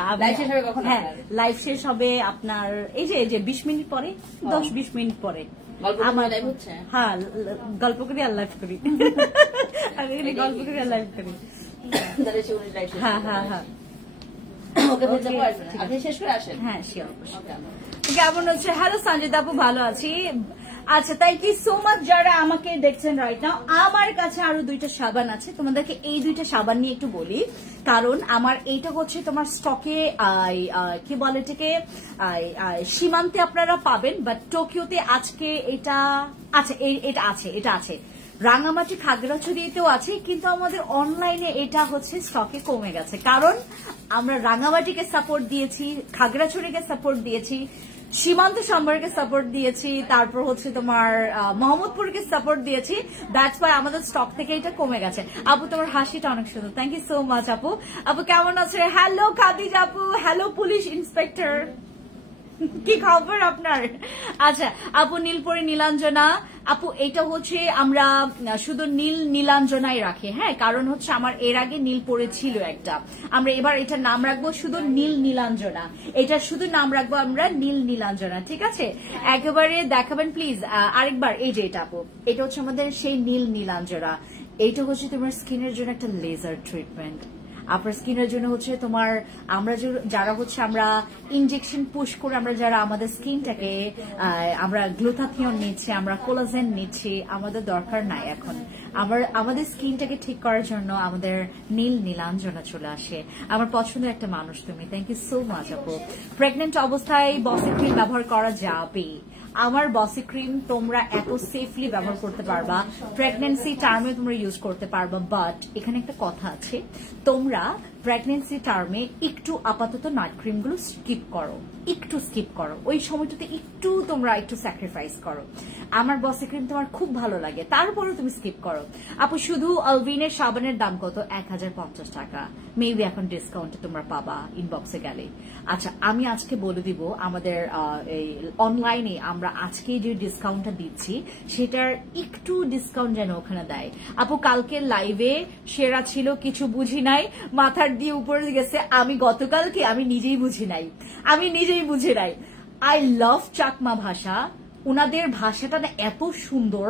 হ্যাঁ লাইভ শেষ হবে আপনার এই যে 20 মিনিট পরে, 10-20 মিনিট পরে। আমার লাইভ হচ্ছে, হ্যাঁ গল্প করি আর লাইভ করি, আমি এখানে গল্প করি আর লাইভ করি। তাহলে সে উনি লাইভ, হ্যাঁ হ্যাঁ হ্যাঁ ওকে বলতে পারবেন, আপনি শেষ করে আসেন। হ্যাঁ শিওর। কেমন হচ্ছে? হ্যালো সঞ্জিতা আপু, ভালো আছি। আচ্ছা, থ্যাংক ইউ সো মাচ যারা আমাকে দেখছেন রাইট নাও। আমার কাছে আরো 2টা সাবান আছে, তোমাদেরকে এই 2টা সাবান নিয়ে একটু বলি, কারণ আমার এইটা হচ্ছে তোমার স্টকে কি বলে এটাকে সীমান্তে আপনারা পাবেন, বাট টোকিওতে আজকে এটা আছে, এটা আছে রাঙামাটি খাগড়াছড়িতেও আছে, কিন্তু আমাদের অনলাইনে এটা হচ্ছে স্টকে কমে গেছে, কারণ আমরা রাঙামাটিকে সাপোর্ট দিয়েছি, খাগড়াছড়িকে সাপোর্ট দিয়েছি, সীমান্ত সম্পর্কে সাপোর্ট দিয়েছি, তারপর হচ্ছে তোমার মোহাম্মদপুরকে সাপোর্ট দিয়েছি, দ্যাটস ওয়াই আমাদের স্টক থেকে এটা কমে গেছে। আপু তোমার হাসিটা অনেক সুন্দর, থ্যাংক ইউ সো মাচ আপু। আপু কেমন আছে? হ্যালো খাদিজ আপু, হ্যালো পুলিশ ইন্সপেক্টর, কি খবর আপনার? আচ্ছা আপু নীলপরি নীলাঞ্জনা আপু, এটা হচ্ছে আমরা শুধু নীলাঞ্জনাই রাখি, হ্যাঁ, কারণ হচ্ছে আমার এর আগে নীল পরে ছিল একটা, আমরা এবার এটা নাম রাখবো শুধু নীলাঞ্জনা, এটা শুধু নাম রাখবো আমরা নীলাঞ্জনা, ঠিক আছে? একেবারে দেখাবেন প্লিজ আরেকবার। এই যে এটা আপু, এটা হচ্ছে আমাদের সেই নীলাঞ্জনা, এইটা হচ্ছে তোমার স্কিনের জন্য একটা লেজার ট্রিটমেন্ট, আপনার স্কিনের জন্য হচ্ছে তোমার আমরা যারা হচ্ছে আমরা ইনজেকশন পুশ করে আমরা যারা আমাদের স্কিনটাকে আমরা গ্লুটাথিয়ন নিচ্ছি, আমরা কোলাজেন নিচ্ছি, আমাদের দরকার নাই এখন, আমাদের স্কিনটাকে ঠিক করার জন্য আমাদের নীলাঞ্জনা চলে আসে। আমার পছন্দের একটা মানুষ তুমি, থ্যাংক ইউ সো মাচ আপু। প্রেগনেন্ট অবস্থায় বসি ক্রিম ব্যবহার করা যাবে? আমার বসি ক্রিম তোমরা এত সেফলি ব্যবহার করতে পারবা, প্রেগনেন্সি টার্মে তোমরা ইউজ করতে পারবা, বাট এখানে একটা কথা আছে, তোমরা প্রেগনেন্সি টার্মে একটু আপাতত নাইট ক্রিম গুলো স্কিপ করো, ওই সময়টাতে তোমরা একটু স্যাক্রিফাইস করো। আমার বসি ক্রিম তোমার খুব ভালো লাগে, তারপরেও তুমি স্কিপ করো। আপু শুধু অলভিনের সাবানের দাম কত? 1050 টাকা, মেবি এখন ডিসকাউন্টে তোমরা পাবা ইনবক্সে গেলে। আচ্ছা আমি আজকে বলে দিব আমাদের এই অনলাইনে আমরা আজকে যে ডিসকাউন্টটা দিচ্ছি সেটার একটু ডিসকাউন্ট যেন ওখানে দেয়। আপু কালকে লাইভে সেরা ছিল, কিছু বুঝি নাই, মাথার দিয়ে উপরে গেছে, আমি গতকালকে আমি নিজেই বুঝি নাই। আই লাভ চাকমা ভাষা, উনাদের ভাষাটা না এত সুন্দর,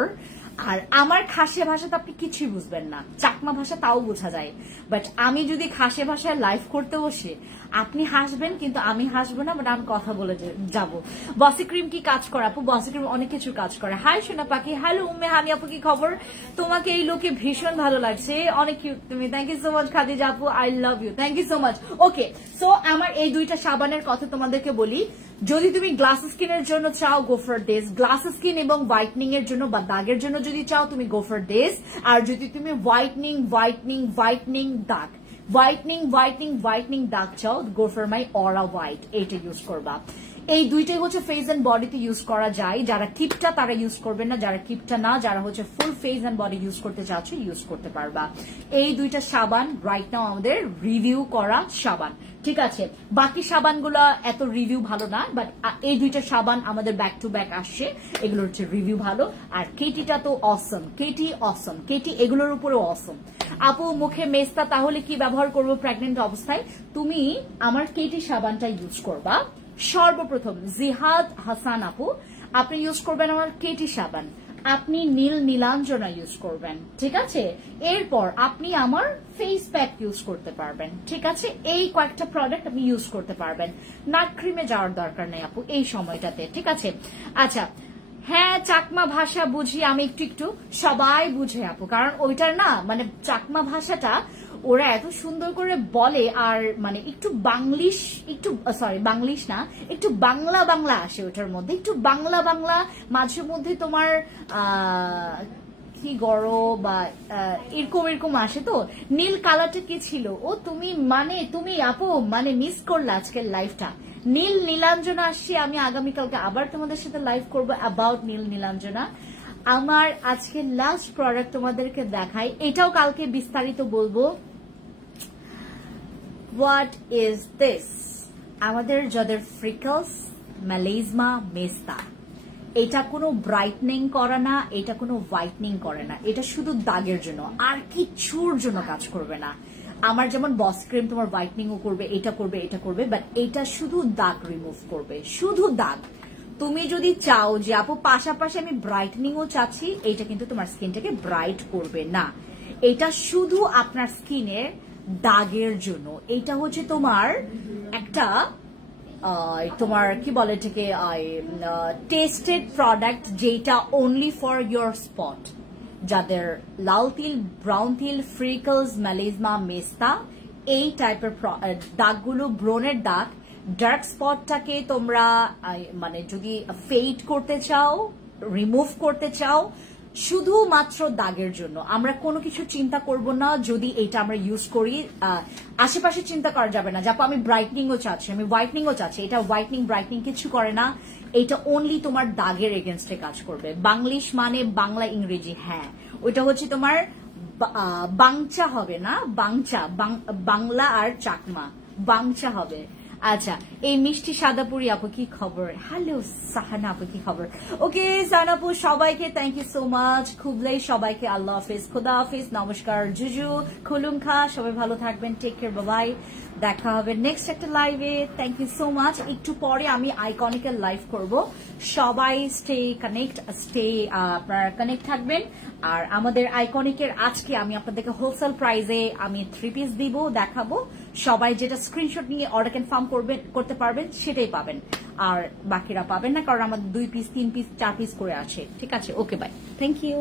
আর আমার খাসিয়া ভাষা তো আপনি কিছুই বুঝবেন না, চাকমা ভাষা তাও বোঝা যায়, বাট আমি যদি খাসিয়া ভাষায় লাইভ করতে বসে আপনি হাসবেন কিন্তু আমি হাসবো না, বাট আমি কথা বলে যাব। বসি ক্রিম কি কাজ করে আপু? বসি ক্রিম অনেক কিছুর কাজ করে। হাই সোনা পাখি, হ্যালো উম্মে হানি আপু, কি খবর? তোমাকে এই লোকে ভীষণ ভালো লাগছে, অনেক কিউট তুমি, thank you so much Khadija আপু, I love you, thank you so much. Okay so আমার এই 2টা সাবানের কথা তোমাদেরকে বলি, যদি তুমি গ্লাস স্কিনের জন্য চাও go for this, glass skin এবং হোয়াইটনিং এর জন্য বা দাগের জন্য যদি চাও তুমি গো ফর দিস, আর যদি তুমি হোয়াইটনিং দাগ চাও go for my aura white, এইটা ইউজ করবা। এই 2টাই হচ্ছে ফেস এন্ড বডিতে ইউজ করা যায়, যারা কিপটা তারা ইউজ করবেন না, যারা কিপটা না, যারা হচ্ছে full face and body use করতে চাচ্ছ ইউজ করতে পারবা। এই 2টা সাবান রাইট নাও আমাদের রিভিউ করা সাবান, ঠিক আছে? বাকি সাবানগুলো এত রিভিউ ভালো না, বাট এই 2টা সাবান আমাদের ব্যাক টু ব্যাক আসছে, এগুলো হচ্ছে রিভিউ ভালো। আর কেটিটা তো অসম, কেটি এগুলোর উপরেও অসম। আপু মুখে মেস্তা, তাহলে কি ব্যবহার করবো প্রেগনেন্ট অবস্থায়? তুমি আমার কেটি সাবানটা ইউজ করবা। সর্বপ্রথম জিহাদ হাসান আপু, আপনি ইউজ করবেন আমার কেটি সাবান, আপনি নীলাঞ্জনা ইউজ করবেন, ঠিক আছে? এরপর আপনি আমার ফেস প্যাক ইউজ করতে পারবেন, ঠিক আছে? এই কয়েকটা প্রোডাক্ট আপনি ইউজ করতে পারবেন, নাক ক্রিমে যাওয়ার দরকার নেই আপু এই সময়টাতে, ঠিক আছে? আচ্ছা হ্যাঁ চাকমা ভাষা বুঝি আমি, একটু সবাই বুঝে আপু, কারণ ওইটার না মানে চাকমা ভাষাটা ওরা এত সুন্দর করে বলে, আর মানে একটু বাংলিশ না, একটু বাংলা আসে ওটার মধ্যে, একটু বাংলা মাঝে মধ্যে তোমার কি গড়ো বা এরকম আসে। তো নীল কালারটা কি ছিল? ও তুমি আপু মানে মিস করলে আজকের লাইভটা। নীলাঞ্জনা আসছি আমি, আগামীকালকে আবার তোমাদের সাথে লাইভ করবো অ্যাবাউট নীলাঞ্জনা। আমার আজকে লাস্ট প্রোডাক্ট তোমাদেরকে দেখাই, এটাও কালকে বিস্তারিত বলবো। What is this? আমাদের যাদের ফ্রিকলস, মেলাজমা, মেস্তা, এটা কোনো ব্রাইটনিং করে না, এটা কোনো হোয়াইটনিং করে না, এটা শুধু দাগের জন্য, আর কিছুর জন্য কাজ করবে না। আমার যেমন বস ক্রিম তোমার হোয়াইটনিংও করবে, এটা করবে, বাট এটা শুধু দাগ রিমুভ করবে, শুধু দাগ। তুমি যদি চাও যে আপু পাশাপাশি আমি ব্রাইটনিংও চাচ্ছি, এটা কিন্তু তোমার স্কিনটাকে ব্রাইট করবে না। এটা শুধু আপনার স্কিনের দাগের জন্য। এটা হচ্ছে তোমার একটা তোমার কি বলে এটাকে টেস্টেড প্রোডাক্ট, যেটা অনলি ফর ইয়োর স্পট। যাদের লাল তিল, ব্রাউন তিল, ফ্রিকলস, ম্যালেজমা, মেস্তা, এই টাইপের দাগগুলো, ব্রনের দাগ, ডার্ক স্পটটাকে তোমরা মানে যদি ফেড করতে চাও, রিমুভ করতে চাও, শুধুমাত্র দাগের জন্য, আমরা কোনো কিছু চিন্তা করব না। যদি এটা আমরা ইউজ করি, আশেপাশে চিন্তা করা যাবে না যাপা আমি ব্রাইটনিংও চাচ্ছি, আমি হোয়াইটনিংও চাচ্ছি। এটা হোয়াইটনিং ব্রাইটনিং কিছু করে না, এটা অনলি তোমার দাগের এগেনস্টে কাজ করবে। বাংলিশ মানে বাংলা ইংরেজি, হ্যাঁ ওইটা হচ্ছে তোমার বাংচা হবে না, বাংচা, বাংলা আর চাকমা, বাংচা হবে। আচ্ছা, এই মিষ্টি সাদাপুরি আপু কি খবর? হ্যালো সাহানা আপু কি খবর? ওকে সাহানা আপু, সবাইকে থ্যাংক ইউ সো মাচ। খুবলাই সবাইকে আল্লাহ হাফিজ, খোদা হাফিজ, নমস্কার, জুজু, খুলুমখা, সবাই ভালো থাকবেন, টেক কেয়ার, বাই। দেখা হবে নেক্সট একটা লাইভে। Thank you so much. একটু পরে আমি আইকনিকের লাইভ করব, সবাই স্টে কানেক্ট, আপনারা কানেক্ট থাকবেন। আর আমাদের আইকনিকের আজকে আমি আপনাদেরকে হোলসেল প্রাইসে আমি 3 পিস দিব, দেখাবো। সবাই যেটা স্ক্রিনশট নিয়ে অর্ডার কনফার্ম করতে পারবেন সেটাই পাবেন, আর বাকিরা পাবেন না, কারণ আমাদের 2 পিস, 3 পিস, 4 পিস করে আছে। ঠিক আছে, ওকে বাই, থ্যাংক ইউ।